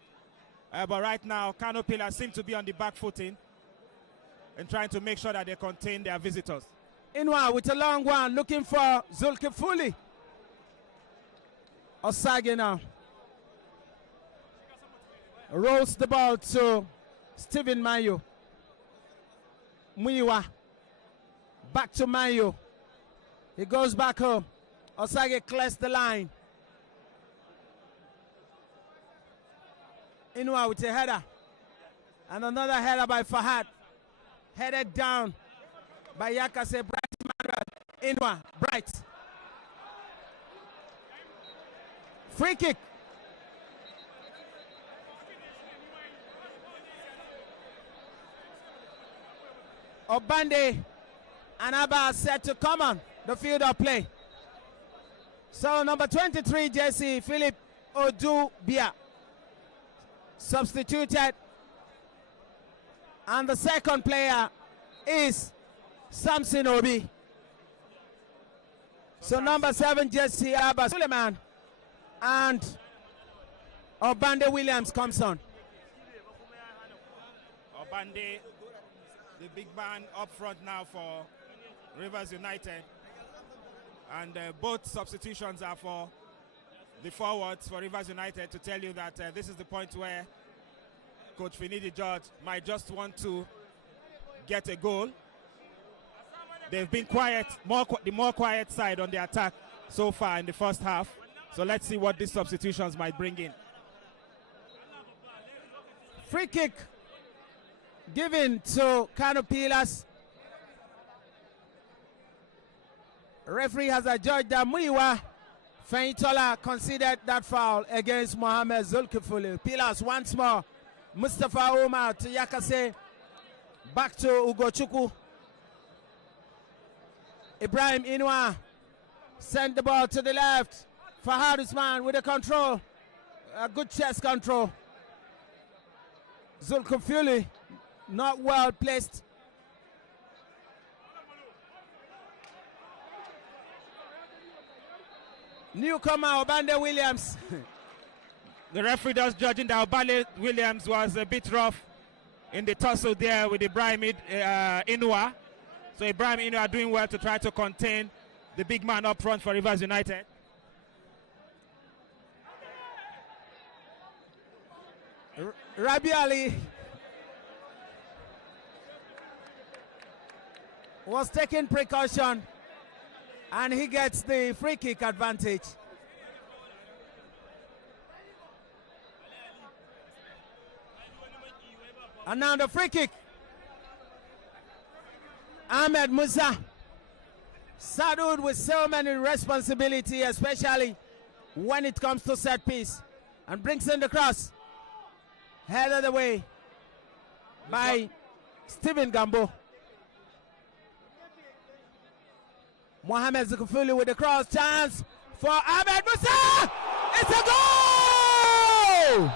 But right now, KANO Pillars seem to be on the back footing and trying to make sure that they contain their visitors. Inwa with a long one, looking for Zulkifuli. Osage now rolls the ball to Stephen Mayo. Muiwa back to Mayo. He goes back home. Osage clears the line. Inwa with a header. And another header by Fahad. Headed down by Yakase Bright Emmanuel. Inwa, Bright. Free kick. Obande and Abba are set to come on the field of play. So number 23, Jesse Philip Odubia, substituted. And the second player is Samson Obi. So number 7, Jesse Abba Suleiman and Obande Williams comes on. Obande, the big man up front now for Rivers United. And both substitutions are for the forwards for Rivers United, to tell you that this is the point where Coach Finidi George might just want to get a goal. They've been quiet, the more quiet side on the attack so far in the first half. So let's see what these substitutions might bring in. Free kick given to KANO Pillars. Referee has adjudged that Muiwa Feintola considered that foul against Mohamed Zulkifuli. Pillars once more. Mustafa Omar to Yakase. Back to Ugochukwu. Ibrahim Inwa sent the ball to the left. Fahad Usman with the control. A good chest control. Zulkifuli not well placed. Newcomer Obande Williams. The referee does judging that Obande Williams was a bit rough in the tussle there with Ibrahim Inua. So Ibrahim Inua doing well to try to contain the big man up front for Rivers United. Rabi Ali was taking precaution, and he gets the free kick advantage. And now the free kick. Ahmed Musa, saddled with so many responsibility, especially when it comes to set piece, and brings in the cross. Headed away by Stephen Gambo. Mohamed Zukufulu with the cross, chance for Ahmed Musa. It's a goal!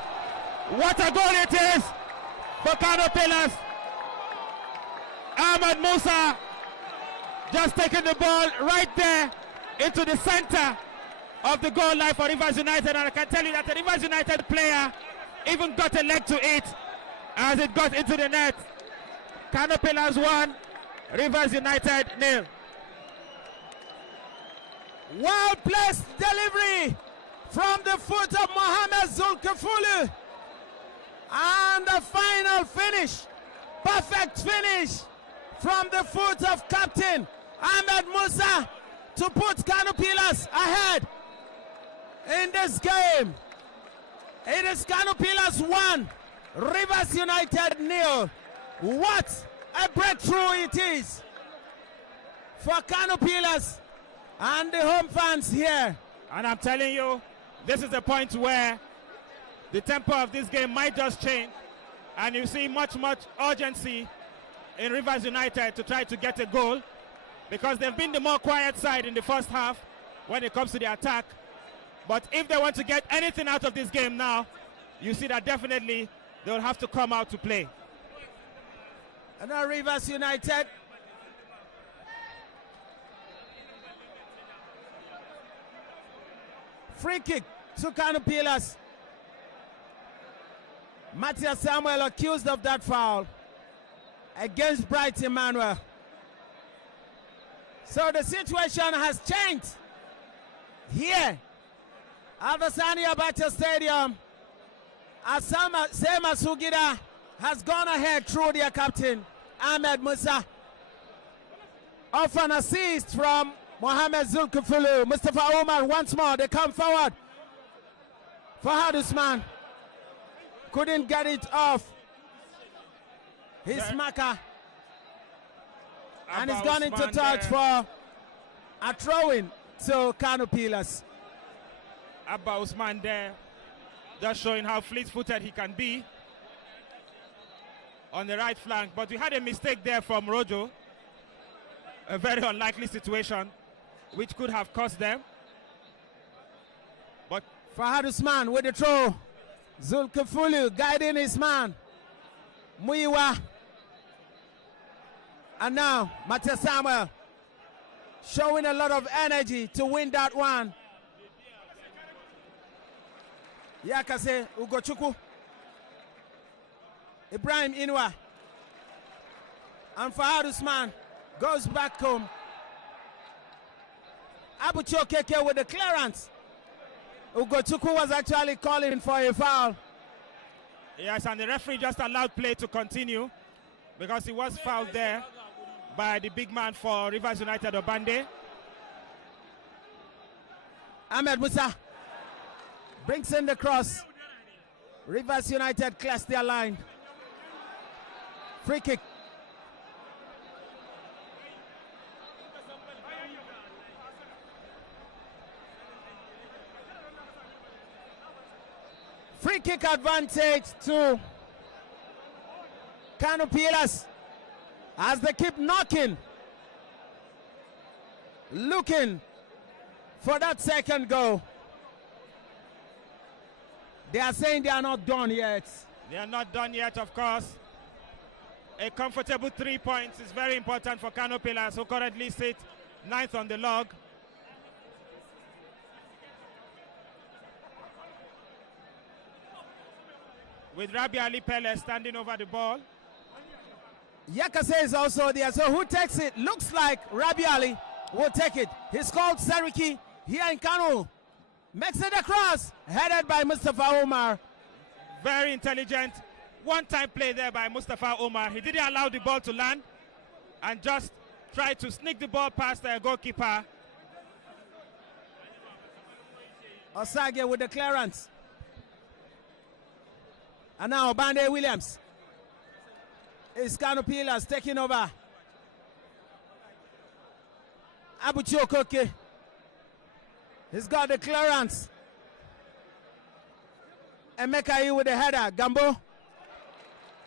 What a goal it is for KANO Pillars. Ahmed Musa just taking the ball right there into the center of the goal line for Rivers United, and I can tell you that the Rivers United player even got a leg to it as it got into the net. KANO Pillars 1, Rivers United 0. Well placed delivery from the foot of Mohamed Zulkifulu, and the final finish, perfect finish from the foot of Captain Ahmed Musa to put KANO Pillars ahead in this game. It is KANO Pillars 1, Rivers United 0. What a breakthrough it is for KANO Pillars and the home fans here. And I'm telling you, this is the point where the tempo of this game might just change, and you see much urgency in Rivers United to try to get a goal, because they've been the more quiet side in the first half when it comes to the attack. But if they want to get anything out of this game now, you see that definitely they'll have to come out to play. And now Rivers United free kick to KANO Pillars. Matthias Samuel accused of that foul against Bright Emmanuel. So the situation has changed here at the Sani Abacha Stadium, as Sema Sugida has gone ahead through their captain Ahmed Musa, off an assist from Mohamed Zulkifulu. Mustafa Omar once more, they come forward. Fahad Usman couldn't get it off his marker, and he's gone into touch for a throw-in to KANO Pillars. Abba Usman there, just showing how fleet-footed he can be on the right flank. But we had a mistake there from Rojo, a very unlikely situation which could have cost them. But Fahad Usman with the throw. Zulkifulu guiding his man, Muiwa. And now Matthias Samuel showing a lot of energy to win that one. Yakase Ugochukwu, Ibrahim Inua, and Fahad Usman goes back home. Abucho Keke with the clearance. Ugochukwu was actually calling for a foul. Yes, and the referee just allowed play to continue because he was fouled there by the big man for Rivers United, Obande. Ahmed Musa brings in the cross. Rivers United clears their line. Free kick. Free kick advantage to KANO Pillars as they keep knocking, looking for that second goal. They are saying they are not done yet. They are not done yet, of course. A comfortable 3 points is very important for KANO Pillars, who currently sit 9th on the log. With Rabi Ali Pele standing over the ball. Yakase is also there. So who takes it? Looks like Rabi Ali will take it. He's called Seriki here in KANO. Makes it across. Headed by Mustafa Omar. Very intelligent. One-time play there by Mustafa Omar. He didn't allow the ball to land and just tried to sneak the ball past the goalkeeper. Osage with the clearance. And now Bande Williams. Is KANO Pillars taking over. Abuchi Okoke. He's got the clearance. Emeka with the header. Gambo.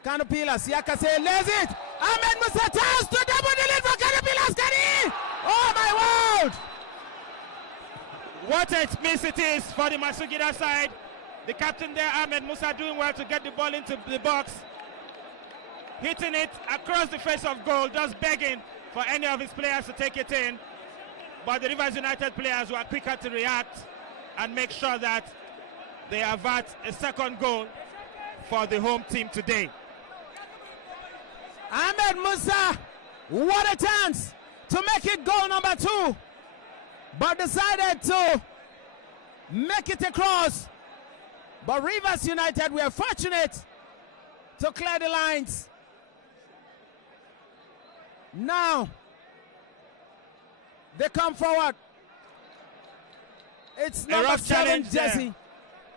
KANO Pillars. Yakase lays it. Ahmed Musa tries to double the lead for KANO Pillars. Kani! Oh my word! What a miss it is for the Masugida side. The captain there, Ahmed Musa, doing well to get the ball into the box. Hitting it across the face of goal, just begging for any of his players to take it in. But the Rivers United players were quicker to react and make sure that they avert a second goal for the home team today. Ahmed Musa, what a chance to make it goal number 2. But decided to make it across. But Rivers United were fortunate to clear the lines. Now they come forward. It's number 7 Jesse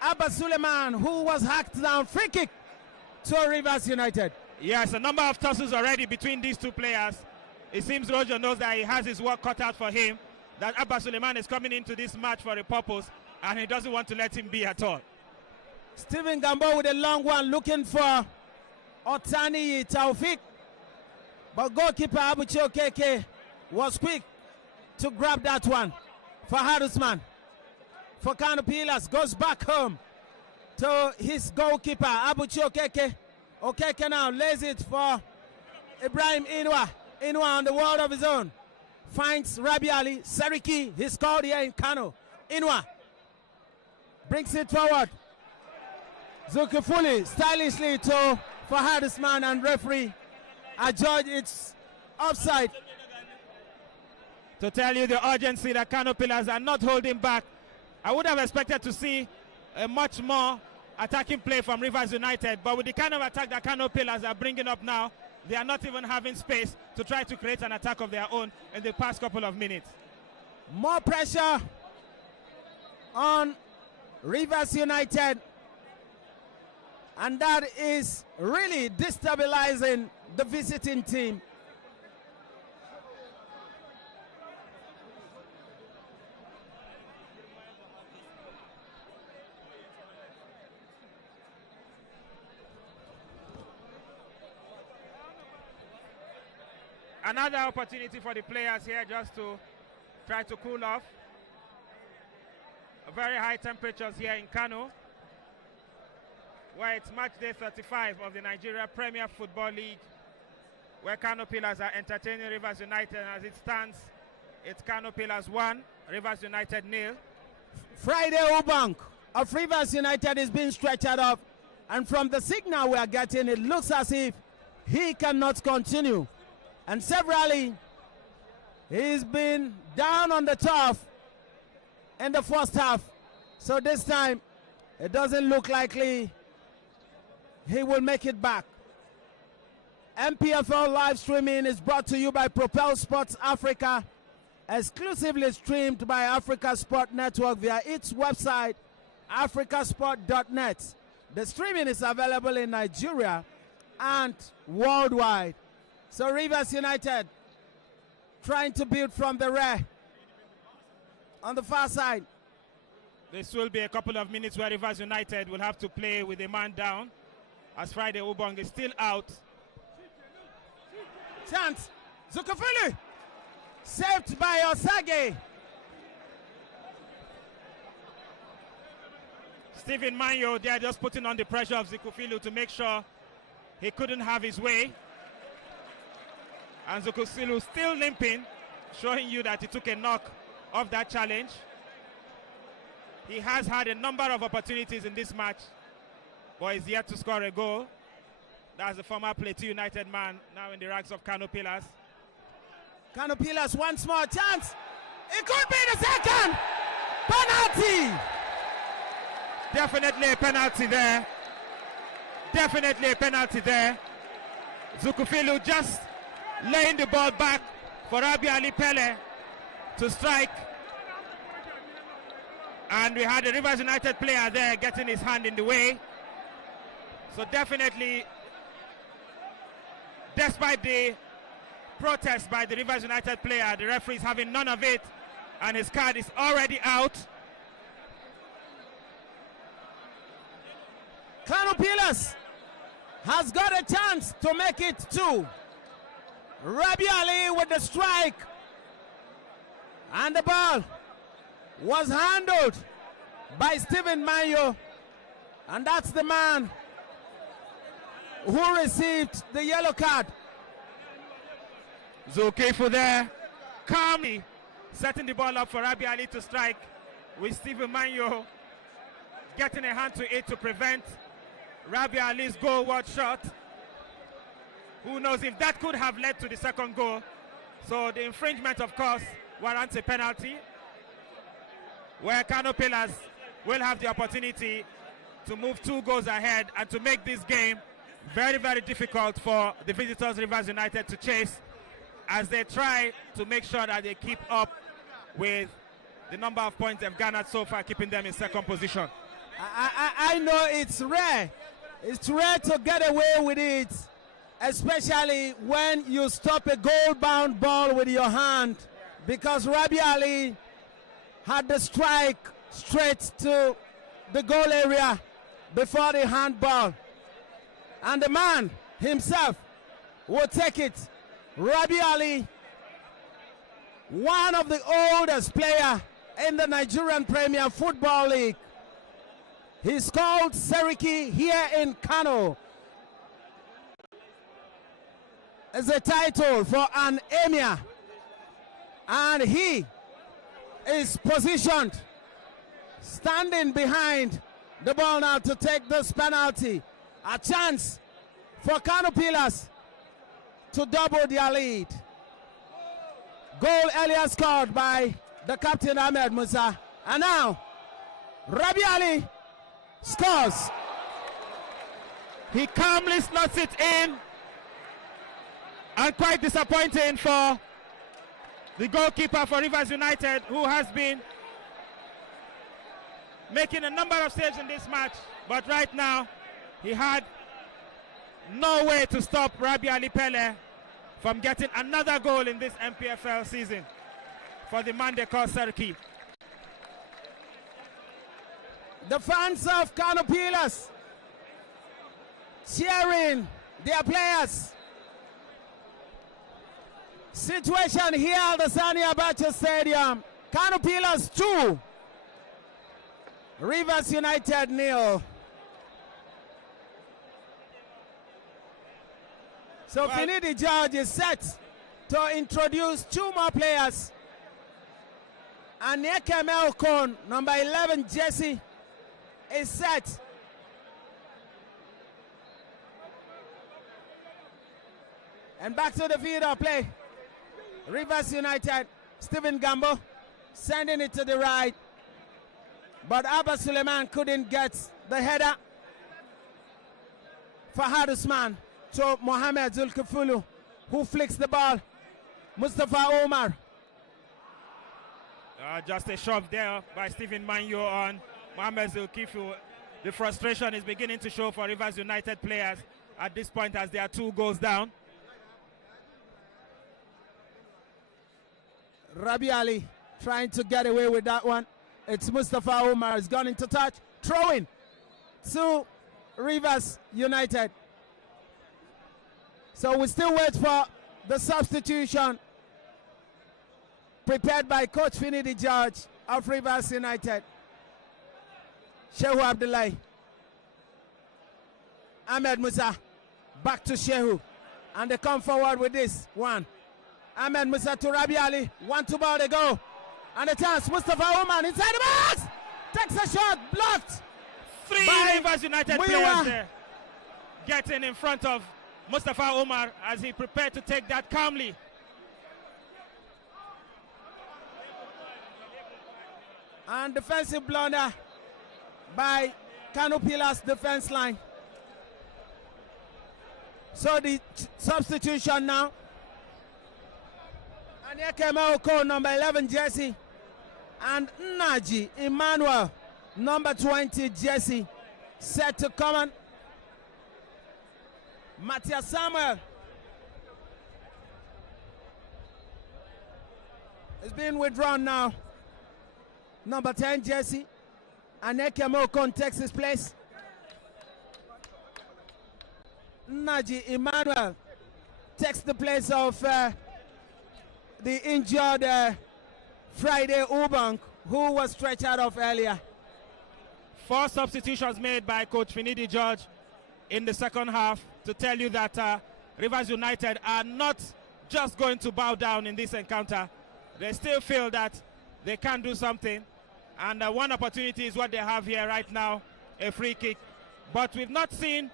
Abba Suleiman, who was hacked down. Free kick to Rivers United. Yes, a number of tosses already between these two players. It seems Roger knows that he has his work cut out for him, that Abba Suleiman is coming into this match for a purpose, and he doesn't want to let him be at all. Stephen Gambo with a long one, looking for Otani Taufik. But goalkeeper Abuchi Okeke was quick to grab that one for Harusman. For KANO Pillars, goes back home to his goalkeeper Abuchi Okeke. Okeke now lays it for Ibrahim Inwa. Inwa on the world of his own. Finds Rabi Ali. Seriki, he's called here in KANO. Inwa brings it forward. Zukifuli stylishly to for Harusman, and referee adjudged it's offside. To tell you the urgency that KANO Pillars are not holding back. I would have expected to see a much more attacking play from Rivers United, but with the kind of attack that KANO Pillars are bringing up now, they are not even having space to try to create an attack of their own in the past couple of minutes. More pressure on Rivers United, and that is really destabilizing the visiting team. Another opportunity for the players here just to try to cool off. Very high temperatures here in KANO, where it's match day 35 of the Nigeria Premier Football League, where KANO Pillars are entertaining Rivers United. As it stands, it's KANO Pillars 1, Rivers United 0. Friday Ubank of Rivers United is being stretched out, and from the signal we are getting, it looks as if he cannot continue. And severally, he's been down on the turf in the first half. So this time, it doesn't look likely he will make it back. NPFL live streaming is brought to you by Propel Sports Africa, exclusively streamed by Africa Sport Network via its website, africasport.net. The streaming is available in Nigeria and worldwide. So Rivers United trying to build from the rear on the far side. This will be a couple of minutes where Rivers United will have to play with a man down, as Friday Ubong is still out. Chance. Zukafili. Saved by Osage. Stephen Manyo, they are just putting on the pressure of Zikufilu to make sure he couldn't have his way. And Zikufilu still limping, showing you that he took a knock off that challenge. He has had a number of opportunities in this match, but is yet to score a goal. That's the former Plateau United man, now in the ranks of KANO Pillars. KANO Pillars, once more chance. It could be the second penalty. Definitely a penalty there. Definitely a penalty there. Zukufilu just laying the ball back for Rabi Ali Pele to strike. And we had a Rivers United player there getting his hand in the way. So definitely, despite the protest by the Rivers United player, the referee is having none of it, and his card is already out. KANO Pillars has got a chance to make it 2. Rabi Ali with the strike, and the ball was handled by Stephen Mayo, and that's the man who received the yellow card. Zulkiflu there, calmly setting the ball up for Rabi Ali to strike, with Stephen Mayo getting a hand to it to prevent Rabi Ali's goalward shot. Who knows if that could have led to the second goal. So the infringement, of course, warrants a penalty, where KANO Pillars will have the opportunity to move 2 goals ahead and to make this game very, very difficult for the visitors Rivers United to chase, as they try to make sure that they keep up with the number of points they've garnered so far, keeping them in second position. I know it's rare. It's rare to get away with it, especially when you stop a goal-bound ball with your hand, because Rabi Ali had the strike straight to the goal area before the handball. And the man himself will take it. Rabi Ali, one of the oldest players in the Nigerian Premier Football League. He's called Seriki here in KANO. It's a title for an emir, and he is positioned, standing behind the ball now to take this penalty. A chance for KANO Pillars to double their lead. Goal earlier scored by the captain Ahmed Musa, and now Rabi Ali scores. He calmly slots it in, and quite disappointing for the goalkeeper for Rivers United, who has been making a number of saves in this match, but right now he had no way to stop Rabi Ali Pele from getting another goal in this NPFL season for the man they call Seriki. The fans of KANO Pillars cheering their players. Situation here at the Sani Abacha Stadium. KANO Pillars 2, Rivers United 0. So Finidi George is set to introduce 2 more players. And Nyeke Melkon, number 11 Jesse, is set. And back to the field of play. Rivers United, Stephen Gambo sending it to the right. But Abba Suleiman couldn't get the header. Fahad Usman to Mohamed Zulkiflu, who flicks the ball. Mustafa Omar. Just a shove there by Stephen Manyo on Mohamed Zulkiflu. The frustration is beginning to show for Rivers United players at this point, as they are 2 goals down. Rabi Ali trying to get away with that one. It's Mustafa Omar. He's gone into touch. Throwing to Rivers United. So we still wait for the substitution prepared by Coach Finidi George of Rivers United. Shehu Abdullahi. Ahmed Musa. Back to Shehu. And they come forward with this one. Ahmed Musa to Rabi Ali. 1-2 ball they go. And a chance. Mustafa Oman inside the box. Takes a shot. Blocked. 3 Rivers United players there. getting in front of Mustafa Omar as he prepared to take that calmly. And defensive blunder by KANO Pillars defense line. So the substitution now. And here came Oko, number 11 jersey. And Naji Emmanuel, number 20 jersey, set to come on. Matthias Samuel is being withdrawn now. Number 10 jersey. And Ekemo Okon takes his place. Naji Emmanuel takes the place of the injured Friday Ubang, who was stretched out of earlier. 4 substitutions made by Coach Finidi George in the second half to tell you that Rivers United are not just going to bow down in this encounter. They still feel that they can do something, and one opportunity is what they have here right now, a free kick. But we've not seen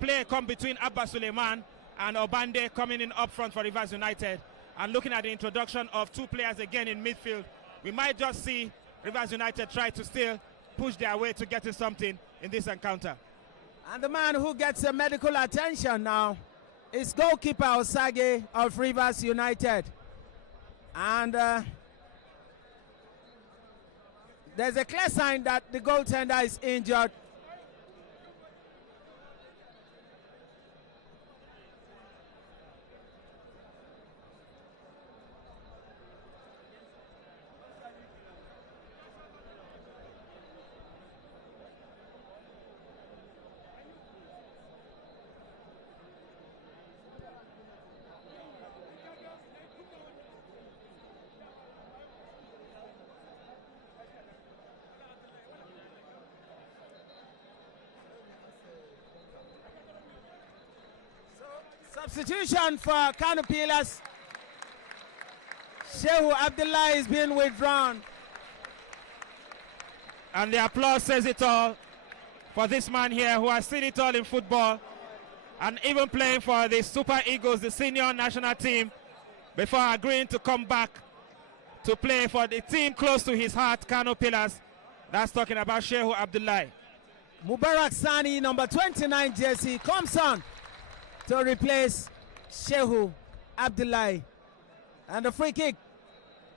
play come between Abba Suleiman and Obande coming in up front for Rivers United. And looking at the introduction of 2 players again in midfield, we might just see Rivers United try to still push their way to getting something in this encounter. And the man who gets medical attention now is goalkeeper Osage of Rivers United. And there's a clear sign that the goaltender is injured. Substitution for KANO Pillars. Shehu Abdullah is being withdrawn. And the applause says it all for this man here who has seen it all in football and even playing for the Super Eagles, the senior national team, before agreeing to come back to play for the team close to his heart, KANO Pillars. That's talking about Shehu Abdullah. Mubarak Sani, number 29 jersey, comes on to replace Shehu Abdullah. And the free kick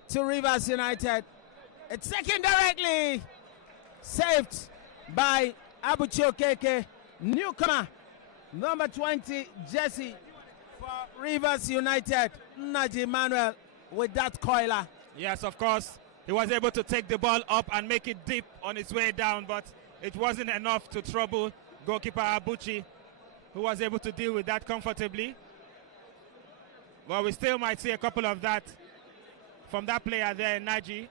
to Rivers United. It's taken directly, saved by Abuchi Okeke, newcomer, number 20 jersey for Rivers United. Naji Emmanuel with that coiler. Yes, of course. He was able to take the ball up and make it deep on its way down, but it wasn't enough to trouble goalkeeper Abuchi, who was able to deal with that comfortably. Well, we still might see a couple of that from that player there, Naji.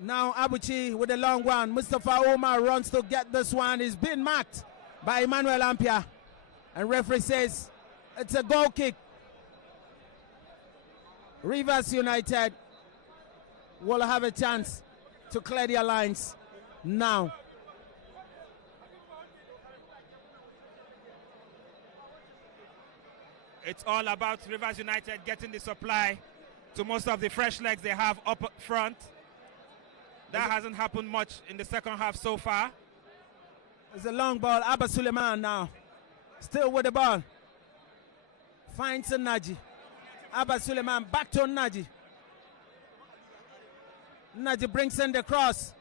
Now Abuchi with a long one. Mustafa Omar runs to get this one. He's been marked by Emmanuel Ampia. And referee says it's a goal kick. Rivers United will have a chance to clear their lines now. It's all about Rivers United getting the supply to most of the fresh legs they have up front. That hasn't happened much in the second half so far. It's a long ball. Abba Suleiman now. Still with the ball. Finds a Naji. Abba Suleiman back to Naji. Naji brings in the cross.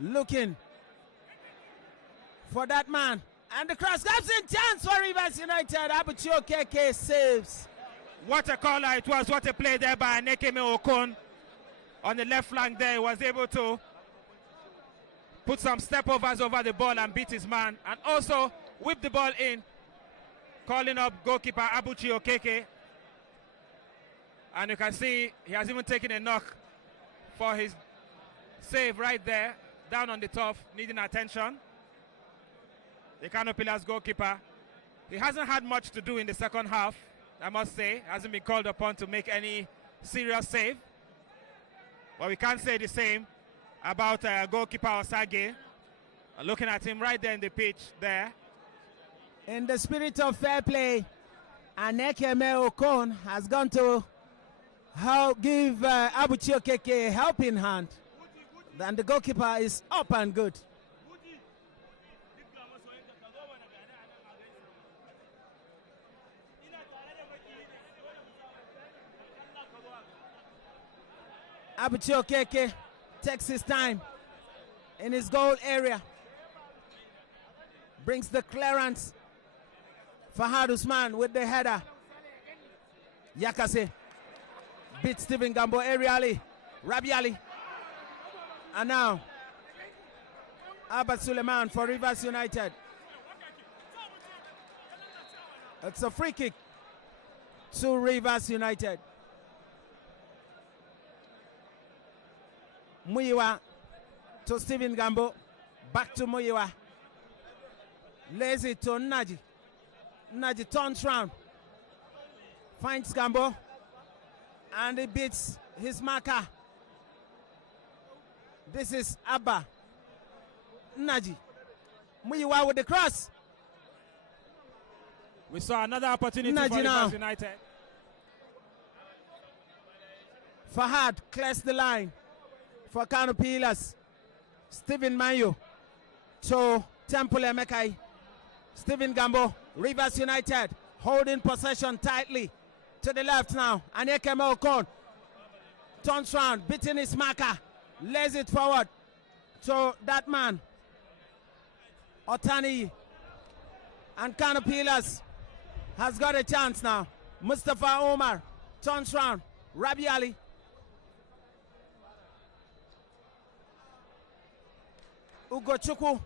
Looking for that man. And the cross comes in, chance for Rivers United. Abuchi Okeke saves. What a caller it was. What a play there by Nekeme Okon. On the left flank there, he was able to put some step overs over the ball and beat his man. And also whip the ball in, calling up goalkeeper Abuchi Okeke. And you can see he has even taken a knock for his save right there, down on the turf, needing attention. The KANO Pillars goalkeeper. He hasn't had much to do in the second half, I must say. Hasn't been called upon to make any serious save. But we can't say the same about goalkeeper Osage. Looking at him right there in the pitch there. In the spirit of fair play, Anekeme Okon has gone to give Abuchi Okeke a helping hand. Then the goalkeeper is up and good. Abuchi Okeke takes his time in his goal area. Brings the clearance. Fahad Usman with the header. Yakase beats Stephen Gambo aerially. Rabi Ali. And now Abba Suleiman for Rivers United. It's a free kick to Rivers United. Muyiwa to Stephen Gambo. Back to Muyiwa. Lays it to Naji. Naji turns round. Finds Gambo. And he beats his marker. This is Abba. Naji. Muyiwa with the cross. We saw another opportunity Naji for now. Rivers United. Fahad clears the line for KANO Pillars. Stephen Mayo to Temple Emekai. Stephen Gambo, Rivers United holding possession tightly to the left now. Anekeme Okon turns round, beating his marker, lays it forward to that man, Otani. And KANO Pillars has got a chance now. Mustafa Omar turns round, Rabi Ali. Ugochukwu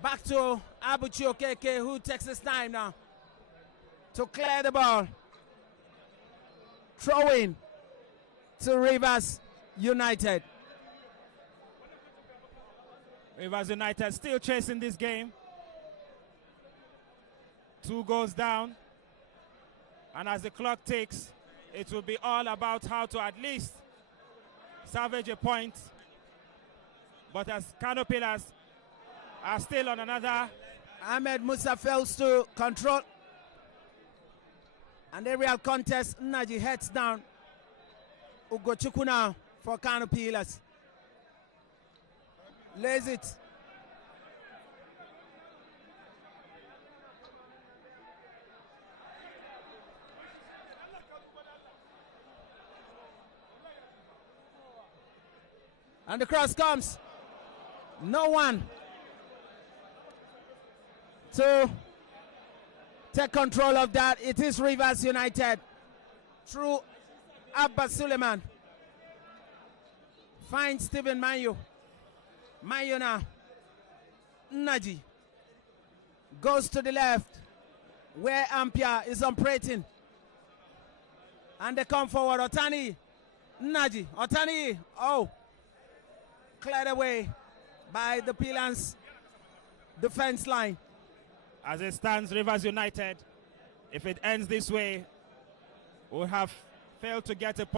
back to Abuchi Okeke, who takes his time now to clear the ball. Throw in to Rivers United. Rivers United still chasing this game. 2 goals down. And as the clock ticks, it will be all about how to at least salvage a point. But as KANO Pillars are still on another. Ahmed Musa fails to control. And the real contest, Naji heads down. Ugochukwu now for KANO Pillars. Lays it. And the cross comes. No one to take control of that. It is Rivers United through Abba Suleiman. Finds Stephen Mayo. Mayo now. Naji goes to the left where Ampia is operating. And they come forward. Otani. Naji. Otani. Oh. Cleared away by the Pillars defense line. As it stands, Rivers United, if it ends this way, will have failed to get a point.